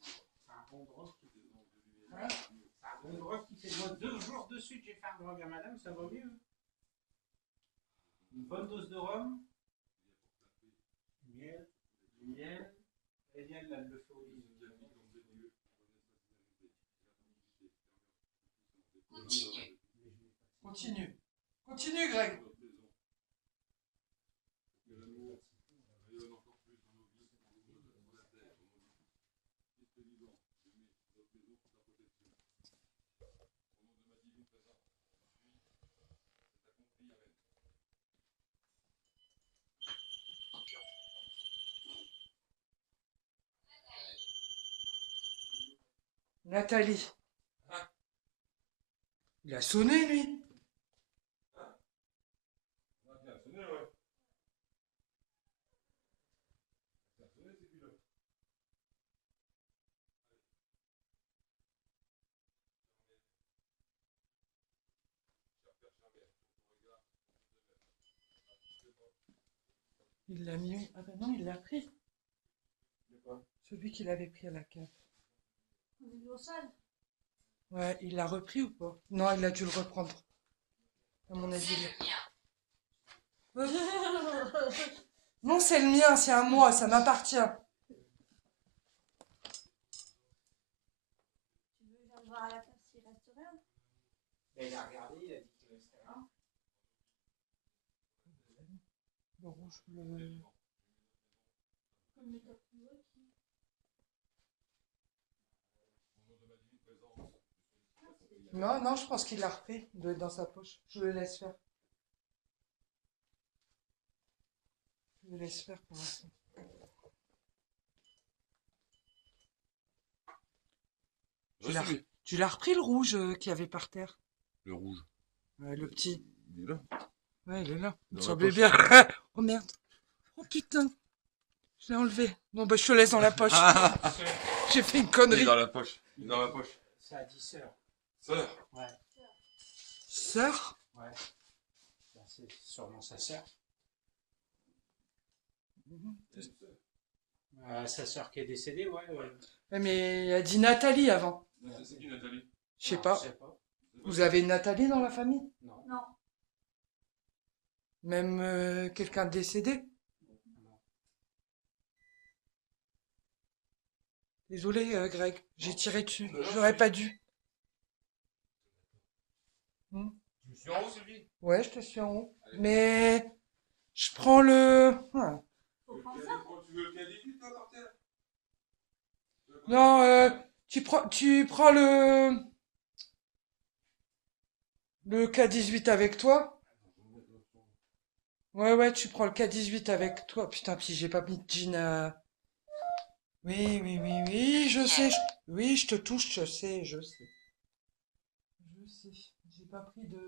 C'est un bon drop qui fait. Hein? C'est un bon drop qui fait. Moi, 2 jours de suite, j'ai fait un drogue à madame, ça va mieux. Une bonne dose de rhum. Du miel. Et miel, là, elle le fait au lit. Continue. Continue. Continue, Greg. Nathalie. Il a sonné, lui. Ah, bien sonné, ouais. Bien sonné, c'est plus là. Il l'a mis où? Ah ben non, il l'a pris. Celui qu'il avait pris à la cave. On est mis au sol. Ouais, il l'a repris ou pas? Non, il a dû le reprendre. À mon avis. C'est le mien. Non, c'est le mien, c'est à moi, ça m'appartient. Tu veux que je vienne voir à la cave s'il reste rien? Et il a regardé, il a dit qu'il restait là. Le rouge, Comme le top plus haut qui. Non, non, je pense qu'il l'a repris. Il doit être dans sa poche. Je le laisse faire. Je le laisse faire pour l'instant. Ouais, c'est lui. Tu l'as repris le rouge qu'il y avait par terre? Le rouge. Ouais, le petit. Il est là. Ouais, il est là. Il me Dans la semblait poche. bien. Oh merde. Oh putain. Je l'ai enlevé. Bon, bah, je te laisse dans la poche. J'ai fait une Il est connerie. dans la poche. Il est dans la poche. Ça a dit sœur. Sœur. Ouais. Sœur? Ouais. Bah, c'est sûrement sa sœur. Sa sœur qui est décédée, ouais. Ouais, mais elle a dit Nathalie avant. C'est qui Nathalie? Je sais Non, pas. Je sais pas. Vous avez une Nathalie dans la famille? Non. Non. Même quelqu'un de décédé? Non. Désolé, Greg. J'ai tiré dessus. J'aurais pas dû. Tu me suis en haut, Sylvie? Ouais, je te suis en haut. Mais je prends le. Ah. Faut prendre ça. Tu veux le K18 là par terre? Non, tu prends le K18 avec toi. Ouais, ouais, tu prends le K18 avec toi. Putain, puis j'ai pas mis de jean à. Oui, oui, oui, oui, je sais. Oui, je te touche, je sais, je sais. Je sais. J'ai pas pris de.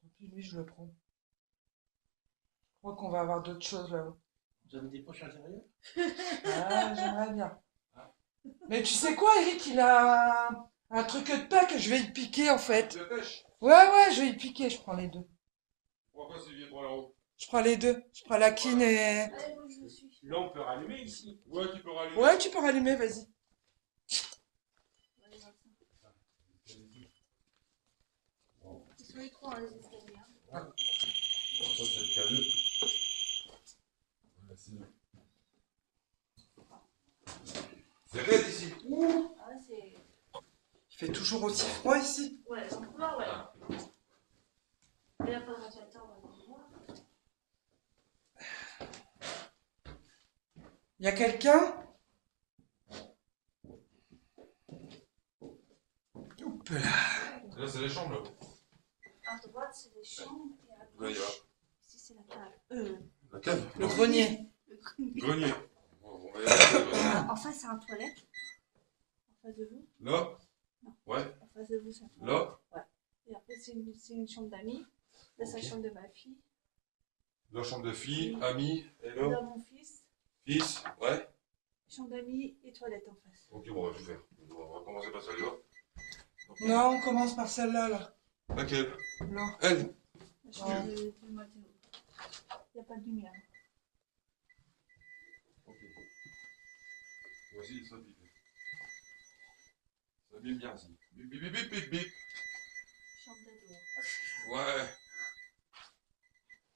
Tant pis, lui, je le prends. Je crois qu'on va avoir d'autres choses là-haut. Vous avez des poches intérieures? Ah, j'aimerais bien. Mais tu sais quoi, Eric, il a un truc de Pâques, je vais y piquer en fait. De pêche. Ouais, ouais, je vais y piquer, je prends les deux. Pourquoi Sylvie prend là-haut? Je prends les deux. Je prends la quine et. Allez, moi je le suis. Là, on peut rallumer ici. Ouais, tu peux rallumer. Ouais, tu peux rallumer, vas-y. Allez, Vincent. Ils sont les trois, hein, les escaliers. Hein. Ça, c'est le K2. Ouais, c'est raide ici. Ah ouais, c'est. Il fait toujours aussi froid ici. Ouais, dans le couloir, ouais. Il n'y a pas de radiateur dans le couloir. Il y a quelqu'un? Oups là. Là, c'est les chambres là. À droite, c'est les chambres. Et à Là, il y a. gauche, c'est La cave. Le Non. grenier. Le grenier. Grenier. Bon, on va y aller. En face, c'est un toilette. En face de vous. Là. Non. Ouais. En face de vous, c'est un toilette. Là. Et après, c'est une chambre d'amis. Là, c'est la Ok. chambre de ma fille. La chambre de fille, ami, et Là, là. mon fils. Fils. Ouais. Chambre d'amis et toilette en face. Ok, bon, on va tout faire. On va commencer par celle-là. Non, on commence par celle-là, là. Laquelle? Là. Elle. La chambre de Mathéo. Il n'y a pas de lumière. Ok. Voici, ça pipe. Ça bip bien, ça. Bip, bip, bip, bip, bip, bip. Chambre d'ado. Ouais.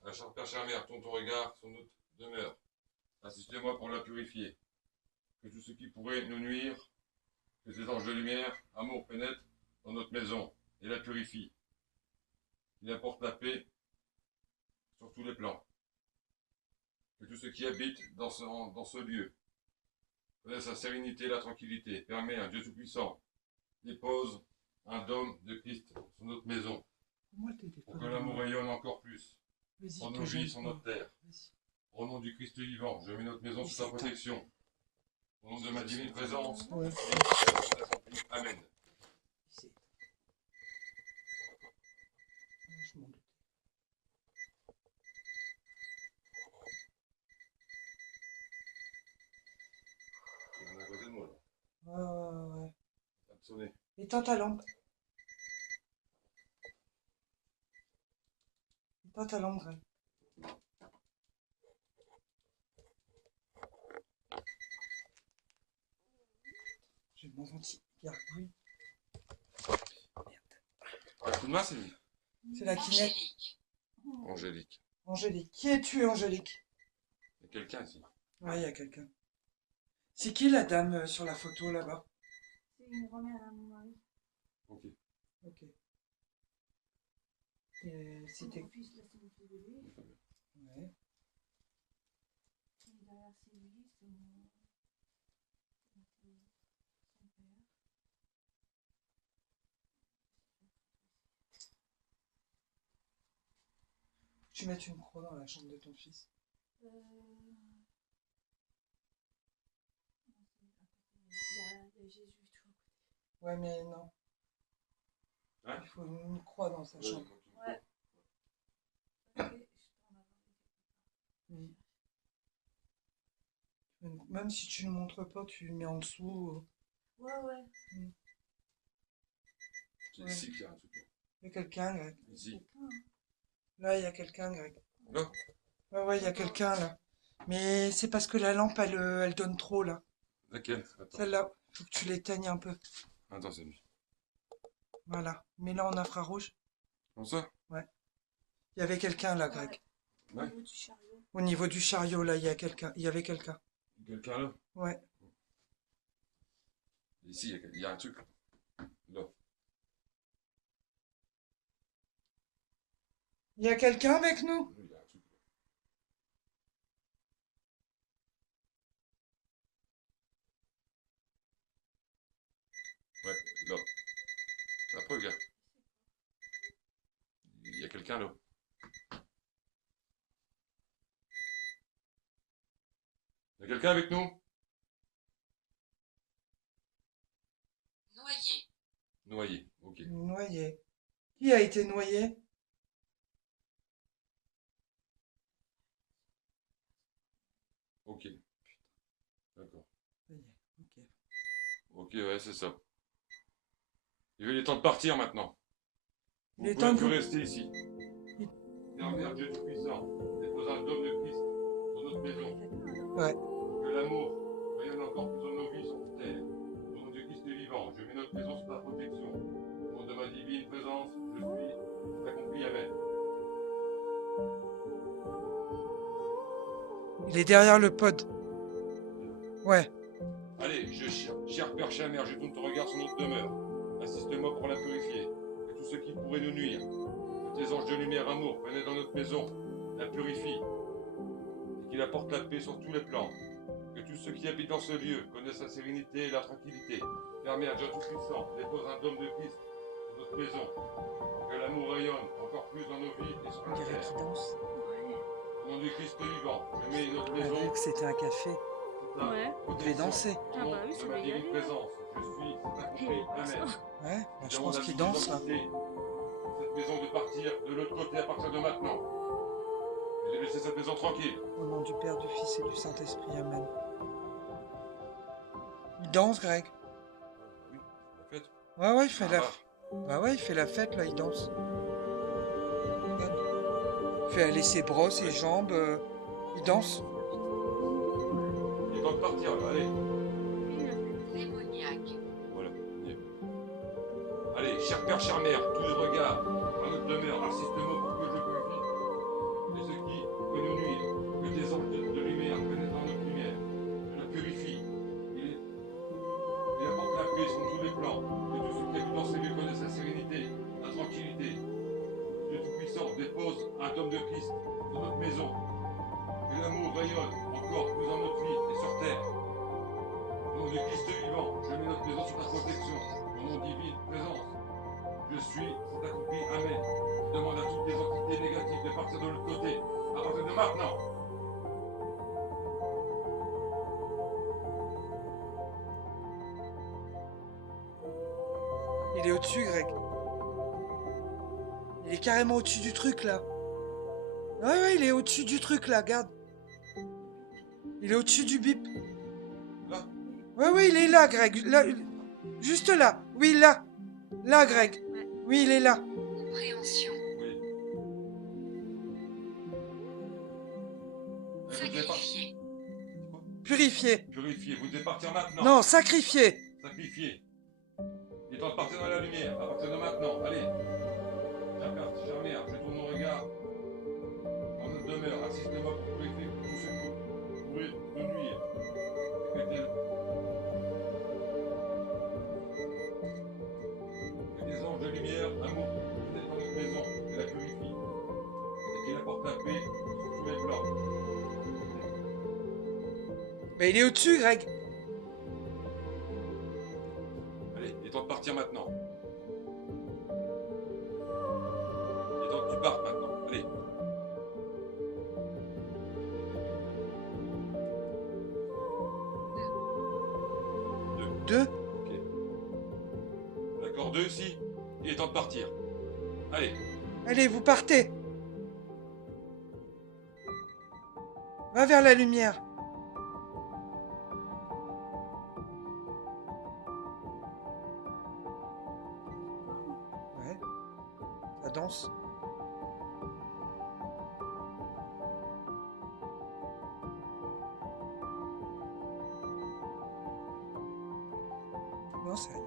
La chère Père, chère Mère, tourne ton regard sur notre demeure. Assistez-moi pour la purifier. Que tout ce qui pourrait nous nuire, que ces anges de lumière, amour pénètrent dans notre maison et la purifie. Il apporte la paix sur tous les plans. Que tous ceux qui habitent dans ce lieu connaissent la sérénité et la tranquillité. Permet un Dieu Tout-Puissant dépose un dôme de Christ sur notre maison Moi, le téléphone. pour que l'amour rayonne encore plus. Vas-y, Pour que nos j'aime vies sur pas. notre terre. Vas-y. Au nom du Christ vivant, je mets notre maison sous sa protection. Au nom de ma divine présence, Ouais. Amen. C'est- Je m'en doute. Il y en a à côté de moi, là. Ouais. Ça me sonnait. Éteins ta lampe. Éteins ta lampe, Greg. J'ai mon venti. Il y a un bruit. Un coup de main, c'est lui. C'est la kinette. Angélique. Angélique. Qui es-tu, Angélique? Il y a quelqu'un ici. Ouais, il y a quelqu'un. C'est qui la dame sur la photo là-bas? C'est une grand-mère à mon mari. Ok. Ok. Et c'était. Mon fils, là, c'est mon fils de lui. Ouais. Et derrière, c'est lui, c'est mon son père. Tu mets une croix dans la chambre de ton fils. Il y a Jésus tout à côté. Ouais, mais non. Hein? Il faut une croix dans sa chambre. Ouais. Ok, je peux en avoir Mm. Même si tu ne le montres pas, tu le mets en dessous. Ouais. C'est Ouais. ici qu'il y a un truc. Il y a quelqu'un, Greg. Ici. Quelqu'un, hein. Là, il y a quelqu'un, Greg. Là. Ouais, il y a quelqu'un là. Mais c'est parce que la lampe, elle donne trop là. Laquelle? Attends. Celle-là, faut que tu l'éteignes un peu. Attends, c'est lui. Voilà. Mais là en infrarouge. Comme ça? Il y avait quelqu'un là, Greg. Au Ouais. niveau du chariot. Au niveau du chariot, là, il y a quelqu'un. Il y avait quelqu'un. Quelqu'un là? Ouais. Ici, il y a un truc. Là. Il y a quelqu'un avec nous? Il y a un truc. Ouais, là. Après, regarde. Il y a quelqu'un là. Il y a quelqu'un avec nous? Noyer. Noyé. Ok. Noyé. Qui a été noyé? Ok. D'accord. Ça y est, ok. Ok, ouais, c'est ça. Il est temps de partir maintenant. Il Vous est pouvez temps plus que- rester ici. Mère Dieu Tout-Puissant, dépose un dôme de Christ sur notre maison. Ouais. Que l'amour rayonne encore plus dans nos vies sur cette terre. Au nom du Christ vivant, je mets notre maison sous ta protection. Au nom de ma divine présence, je suis accompli. Amen. Il est derrière le pod. Ouais. Allez, cher Père, chère Mère, je tourne ton regard sur notre demeure. Assiste-moi pour la purifier. Que tout ce qui pourrait nous nuire, que tes anges de lumière, amour, pénètrent dans notre maison, la purifie. Et qu'il apporte la paix sur tous les plans. Que tous ceux qui habitent dans ce lieu connaissent la sérénité et la tranquillité. Père, Mère, Dieu Tout-Puissant, dépose un dôme de Christ sur notre maison. Pour que l'amour rayonne encore plus dans nos vies et sur On la dirait terre. qu'il danse. Au Au nom du Christ vivant, je mets notre On a vu maison. que c'était un café. Ouais. Vous devez danser. Ah bah oui, ça de va ma y divine aller. présence, je suis, c'est accompli, Et amen. Ouais, bah, je Nous pense avons qu'il la danse là. visibilité de cette maison de partir de l'autre côté à partir de maintenant. J'ai laissé cette maison tranquille. Au nom du Père, du Fils et du Saint-Esprit, amen. Il danse, Greg. Oui, la fête. Ouais, ouais, il fait Ah, la... bah. Bah ouais, il fait la fête, là, il danse. Regarde. Il fait aller ses bras, ses jambes, il danse. Il est temps de partir, là, allez. Démoniaque. Voilà. Allez, cher père, chère mère, tous les regards, à notre demeure, assiste-moi pour que je purifie. Et ce qui peut nous nuire, que tes anges de lumière pénètrent dans notre lumière. Je la purifie. Il apporte la paix sur tous les plans. Que tout ce qui habite dans ces lieux connaisse la sérénité, la tranquillité. Dieu Tout-Puissant dépose un dôme de Christ dans notre maison. Que l'amour rayonne encore plus dans notre vie et sur terre. Au nom du Christ vivant, je mets notre maison sous ta protection. Au nom divine présence. Je suis, c'est accompli, amen. Je demande à toutes les entités négatives de partir de l'autre côté, à partir de maintenant. Il est au-dessus, Greg. Il est carrément au-dessus du truc, là. Ouais, ouais, il est au-dessus du truc, là, regarde. Il est au-dessus du bip. Là, Ouais, ouais, il est là, Greg. Là, juste là. Oui, là. Là, Greg. Oui, il est là. Compréhension. oui. Vous devez pas- Sacrifié. Quoi Purifié. Purifier, vous devez partir maintenant. Non, sacrifié. Sacrifier. Il est temps de partir dans la lumière, à partir de maintenant. Allez. Chère père, chère mère, je tourne mon regard dans notre demeure. Assiste-moi pour purifier tout ce qui pourrait nous nuire. Et que des anges de lumière, amour, pénètrent dans notre maison et la purifie. Et qu'il apporte la paix sur tous les plans. Mais il est au-dessus, Greg. Allez, il est temps de partir maintenant. Il est temps que tu partes maintenant. Allez. Deux. Ok. D'accord, deux aussi. Il est temps de partir. Allez. Allez, vous partez. Va vers la lumière. Ouais. Ça danse. Non, c'est rien.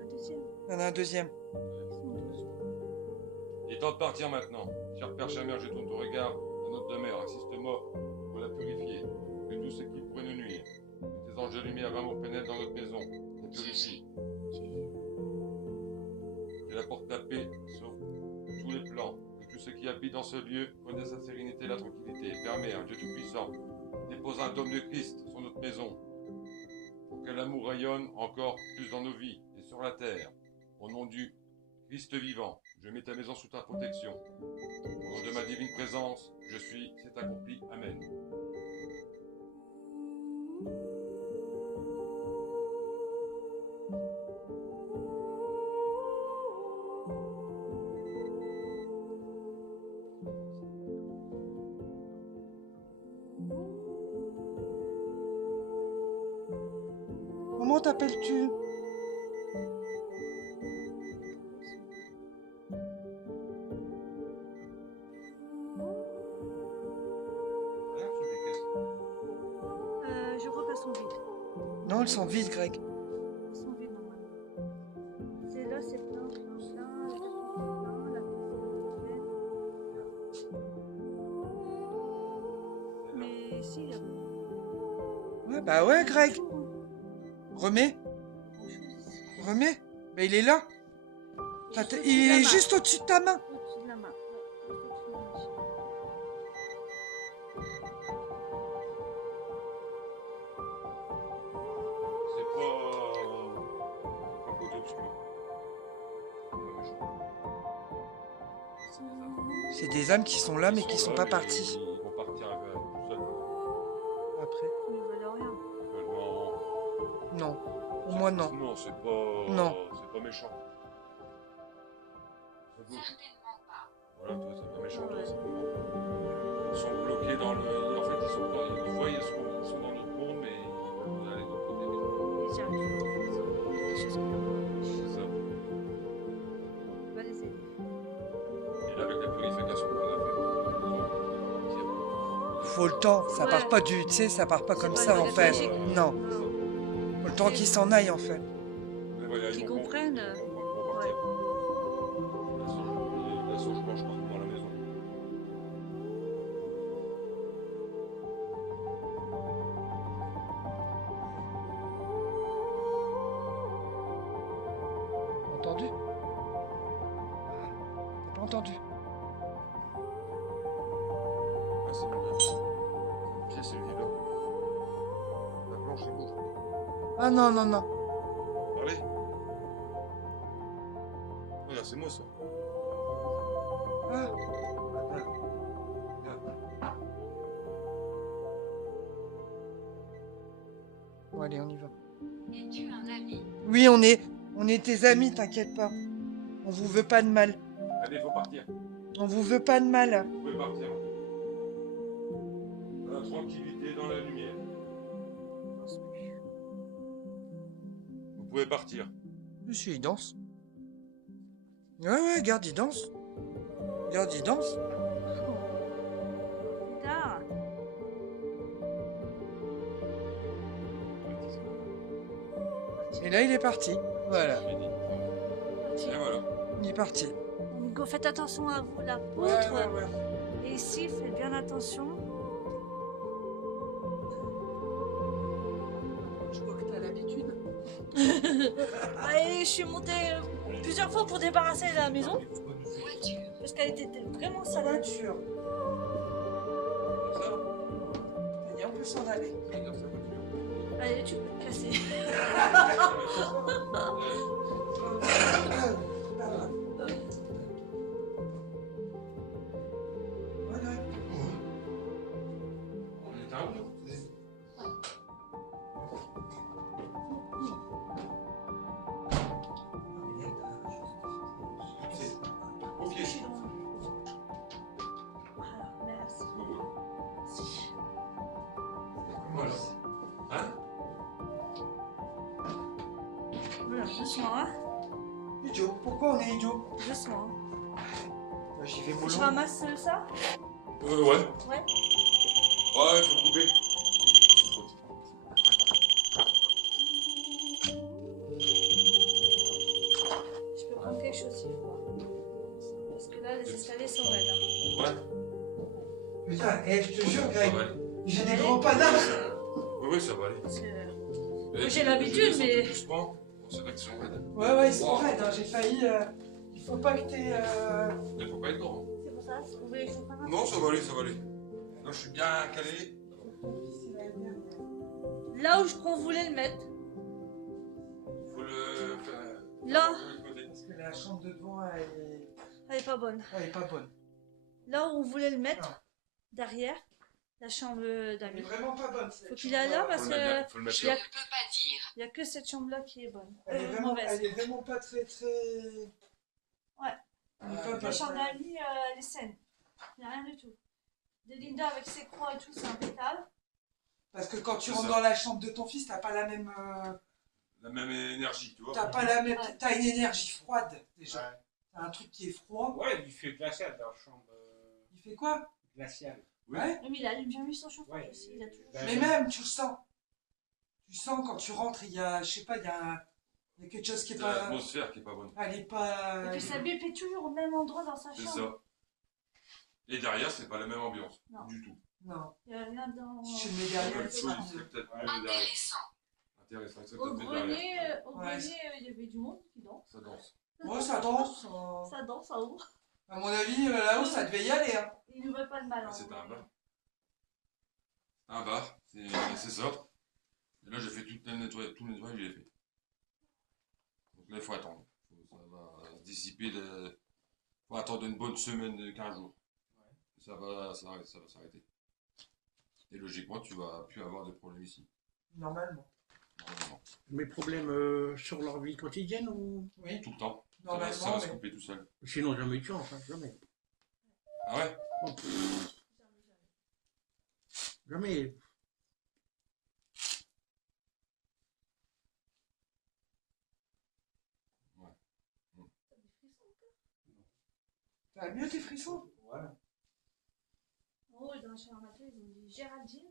Un deuxième. Il y en a un deuxième. Il est temps de partir maintenant. Cher Père, chère Mère, je tourne ton regard dans notre demeure. Assiste-moi pour la purifier. Que tout ce qui pourrait nous nuire. Que tes anges de lumière, amour pénètrent dans notre maison. La purifie. Qu'elle apporte la paix sur tous les plans. Que tous ceux qui habitent dans ce lieu connaissent la sérénité et la tranquillité. Père, Mère, Dieu Tout-Puissant, dépose un dôme de Christ sur notre maison. Pour que l'amour rayonne encore plus dans nos vies et sur la terre. Au nom du Christ vivant, je mets ta maison sous ta protection. Au nom de ma divine présence, je suis, c'est accompli. Amen. Comment t'appelles-tu? Rien sous les caisses. Je crois qu'elles sont vides. Non, elles sont vides, Greg. Elles sont vides normalement. C'est là, c'est plein, plein, plein. Le carton, c'est plein, la caisse est pleine. Mais si, il y a pas Ouais, bah ouais, Greg. grand-chose, Remets. hein. Grand-chose. Remets. Mais il est là. Enfin, Juste au-dessus de il la est main. juste au-dessus de ta main. Au-dessus de la main. Ouais, juste au-dessus de la machine. C'est des âmes qui sont là, mais qui sont pas mais partis. Ils vont partir tout seuls. Après. Ils veulent rien. Non. Non. Au moins, non. Non, c'est pas. Non. C'est pas méchant. Ça bouge. Certainement pas. Voilà, toi, c'est pas méchant, toi, Ouais. c'est vraiment. Ils sont bloqués dans le. En fait, ils sont dans. Ils voient, ils sont dans notre monde, mais ils veulent aller de l'autre côté. Ils y arrivent pas. Ils ont quelque chose qui leur empêche. C'est ça. On va les aider. Et là, avec la purification qu'on a fait, ils vont partir. Faut le temps. Ça Ouais. part pas du. Tu sais, ça part pas C'est comme pas ça, une en fait. baguette magique. Non. Non. Faut le temps qu'ils s'en aillent, en fait. Mais voilà, Qu'ils ils vont comprennent. Ils vont partir. La sauge blanche partout dans la maison. Entendu? T'as pas entendu? Ah, c'est une pièce, c'est une vibra. La blanche, c'est bouge. Ah non, non, non. Allez. Regarde, c'est moi ça. Ah. Bon, allez, on y va. Es-tu un ami? Oui, on est tes amis, t'inquiète pas. On vous veut pas de mal. Allez, faut partir. On vous veut pas de mal. Vous pouvez partir. Dans la tranquillité, dans la lumière. Vous pouvez partir. Monsieur, il danse. Ouais, ouais, regarde, il danse. Regarde, il danse. Plus tard. Et là, il est parti. Voilà, Et voilà. il est parti. Donc, faites attention à vous, la poutre. Ouais, ouais, ouais. Et ici, faites bien attention. Je vois que t'as l'habitude. Et je suis montée plusieurs fois pour débarrasser la maison. Voiture. Parce qu'elle était vraiment Sa sale. voiture. Allez, on peut s'en aller. Allez, tu peux te casser. Voilà. On est un ou Ok. Voilà, merci. Voilà. Hein? Voilà, doucement, hein. Idiot. Pourquoi on est idiot? Doucement. J'y vais Je mollo. ramasse ça. Ouais. Ouais. Ouais, il faut couper. Je peux prendre quelque chose s'il faut. Parce que là, les escaliers sont raides. Ouais. Putain, je te jure, Ça Greg, va aller. j'ai des grands panaches. Oui, ça va aller. Parce que... Eh, j'ai l'habitude, je mais- descends doucement. Bon, c'est vrai qu'ils sont raides. Ouais, ouais, ils sont Wow. raides. Hein. J'ai failli. Il faut pas que t'aies. Il faut pas être grand. C'est pour ça, vous voulez que je vous prenne un peu? Non, ça va aller, ça va aller. Là, je suis bien calé. Là où qu'on voulait le mettre. Faut le faire. Là. Parce que la chambre de devant, Elle est pas bonne. elle est pas bonne. Là où on voulait le mettre, Non. derrière, la chambre Elle est d'amis. vraiment pas bonne. cette Faut qu'il chambre. aille là, parce Faut le mettre que- bien, faut le mettre Je là. ne peux pas dire. Il n'y a que cette chambre-là qui est bonne. Elle est vraiment, Mauvaise. elle est vraiment pas très. Ouais. Elle est pas La bonne. chambre d'amis, elle est saine. Il n'y a rien du tout. Des Linda avec ses croix et tout, c'est impeccable. Parce que quand tu C'est rentres ça. dans la chambre de ton fils, t'as pas la même. La même énergie, tu vois. T'as pas la même. Ouais. T'as une énergie froide déjà. Ouais. T'as un truc qui est froid. Ouais, il fait glacial dans la chambre. Il fait quoi? Glacial. Oui. Ouais. Mais il allume jamais son chauffage Ouais. aussi. Il a toujours... Ben, Mais même, tu le sens. Tu sens quand tu rentres, il y a. Je sais pas, il y a quelque chose qui est C'est pas. l'atmosphère qui est pas bonne. Elle est pas. Et puis ça bip est toujours au même endroit dans sa C'est chambre. ça. Et derrière, c'est pas la même ambiance. Non. Du tout. Non. Il n'y a rien dans... Si tu le mets C'est derrière, pas c'est joli, pas. c'est peut-être Ouais. mieux derrière. Intéressant. Intéressant, c'est Au peut-être mieux derrière. grenier, Ouais. il y avait du monde qui danse. Ça danse. Ouais, ça danse. Ça danse en haut. À mon avis, là-haut, ça devait y aller. Hein. Il nous veut pas de mal. Ah, en c'est haut. un bar. Un bar, c'est ça. Et là, j'ai fait tout le nettoyage, je l'ai fait. Donc là, il faut attendre. Ça va se dissiper. Faut attendre une bonne semaine, 15 jours. ça va s'arrêter. Et logiquement, tu vas plus avoir de problème ici. Normalement. Normalement. Mes problèmes sur leur vie quotidienne ou... Oui, Tout le temps. Ça normalement, va se mais couper tout seul. Sinon, jamais de chance, hein, jamais. Ah ouais? Bon, jamais. ça va mieux tes frissons? Voilà. Oh, dans la chambre à mater, ils ont dit Géraldine.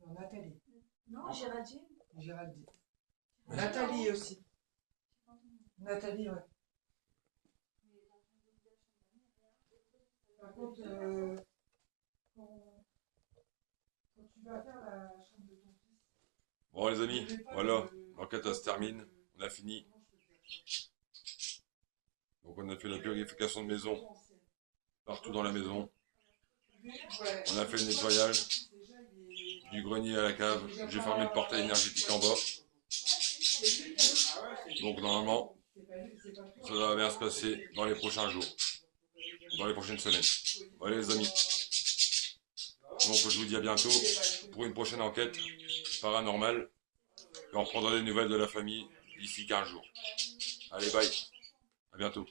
Non, Nathalie. Non, Géraldine. Géraldine. Nathalie aussi. Nathalie, ouais. Par contre, quand tu vas faire la chambre de ton fils, Bon, les amis, voilà. L'enquête, elle se termine. On a fini. Donc, on a fait la purification de maison. Partout dans la maison. On a fait le nettoyage. Du grenier à la cave. J'ai fermé le portail énergétique en bas. Donc, normalement, ça va bien se passer dans les prochains jours. Dans les prochaines semaines. Voilà, les amis. Donc, je vous dis à bientôt pour une prochaine enquête paranormale. Et on reprendra des nouvelles de la famille d'ici 15 jours. Allez, bye. À bientôt.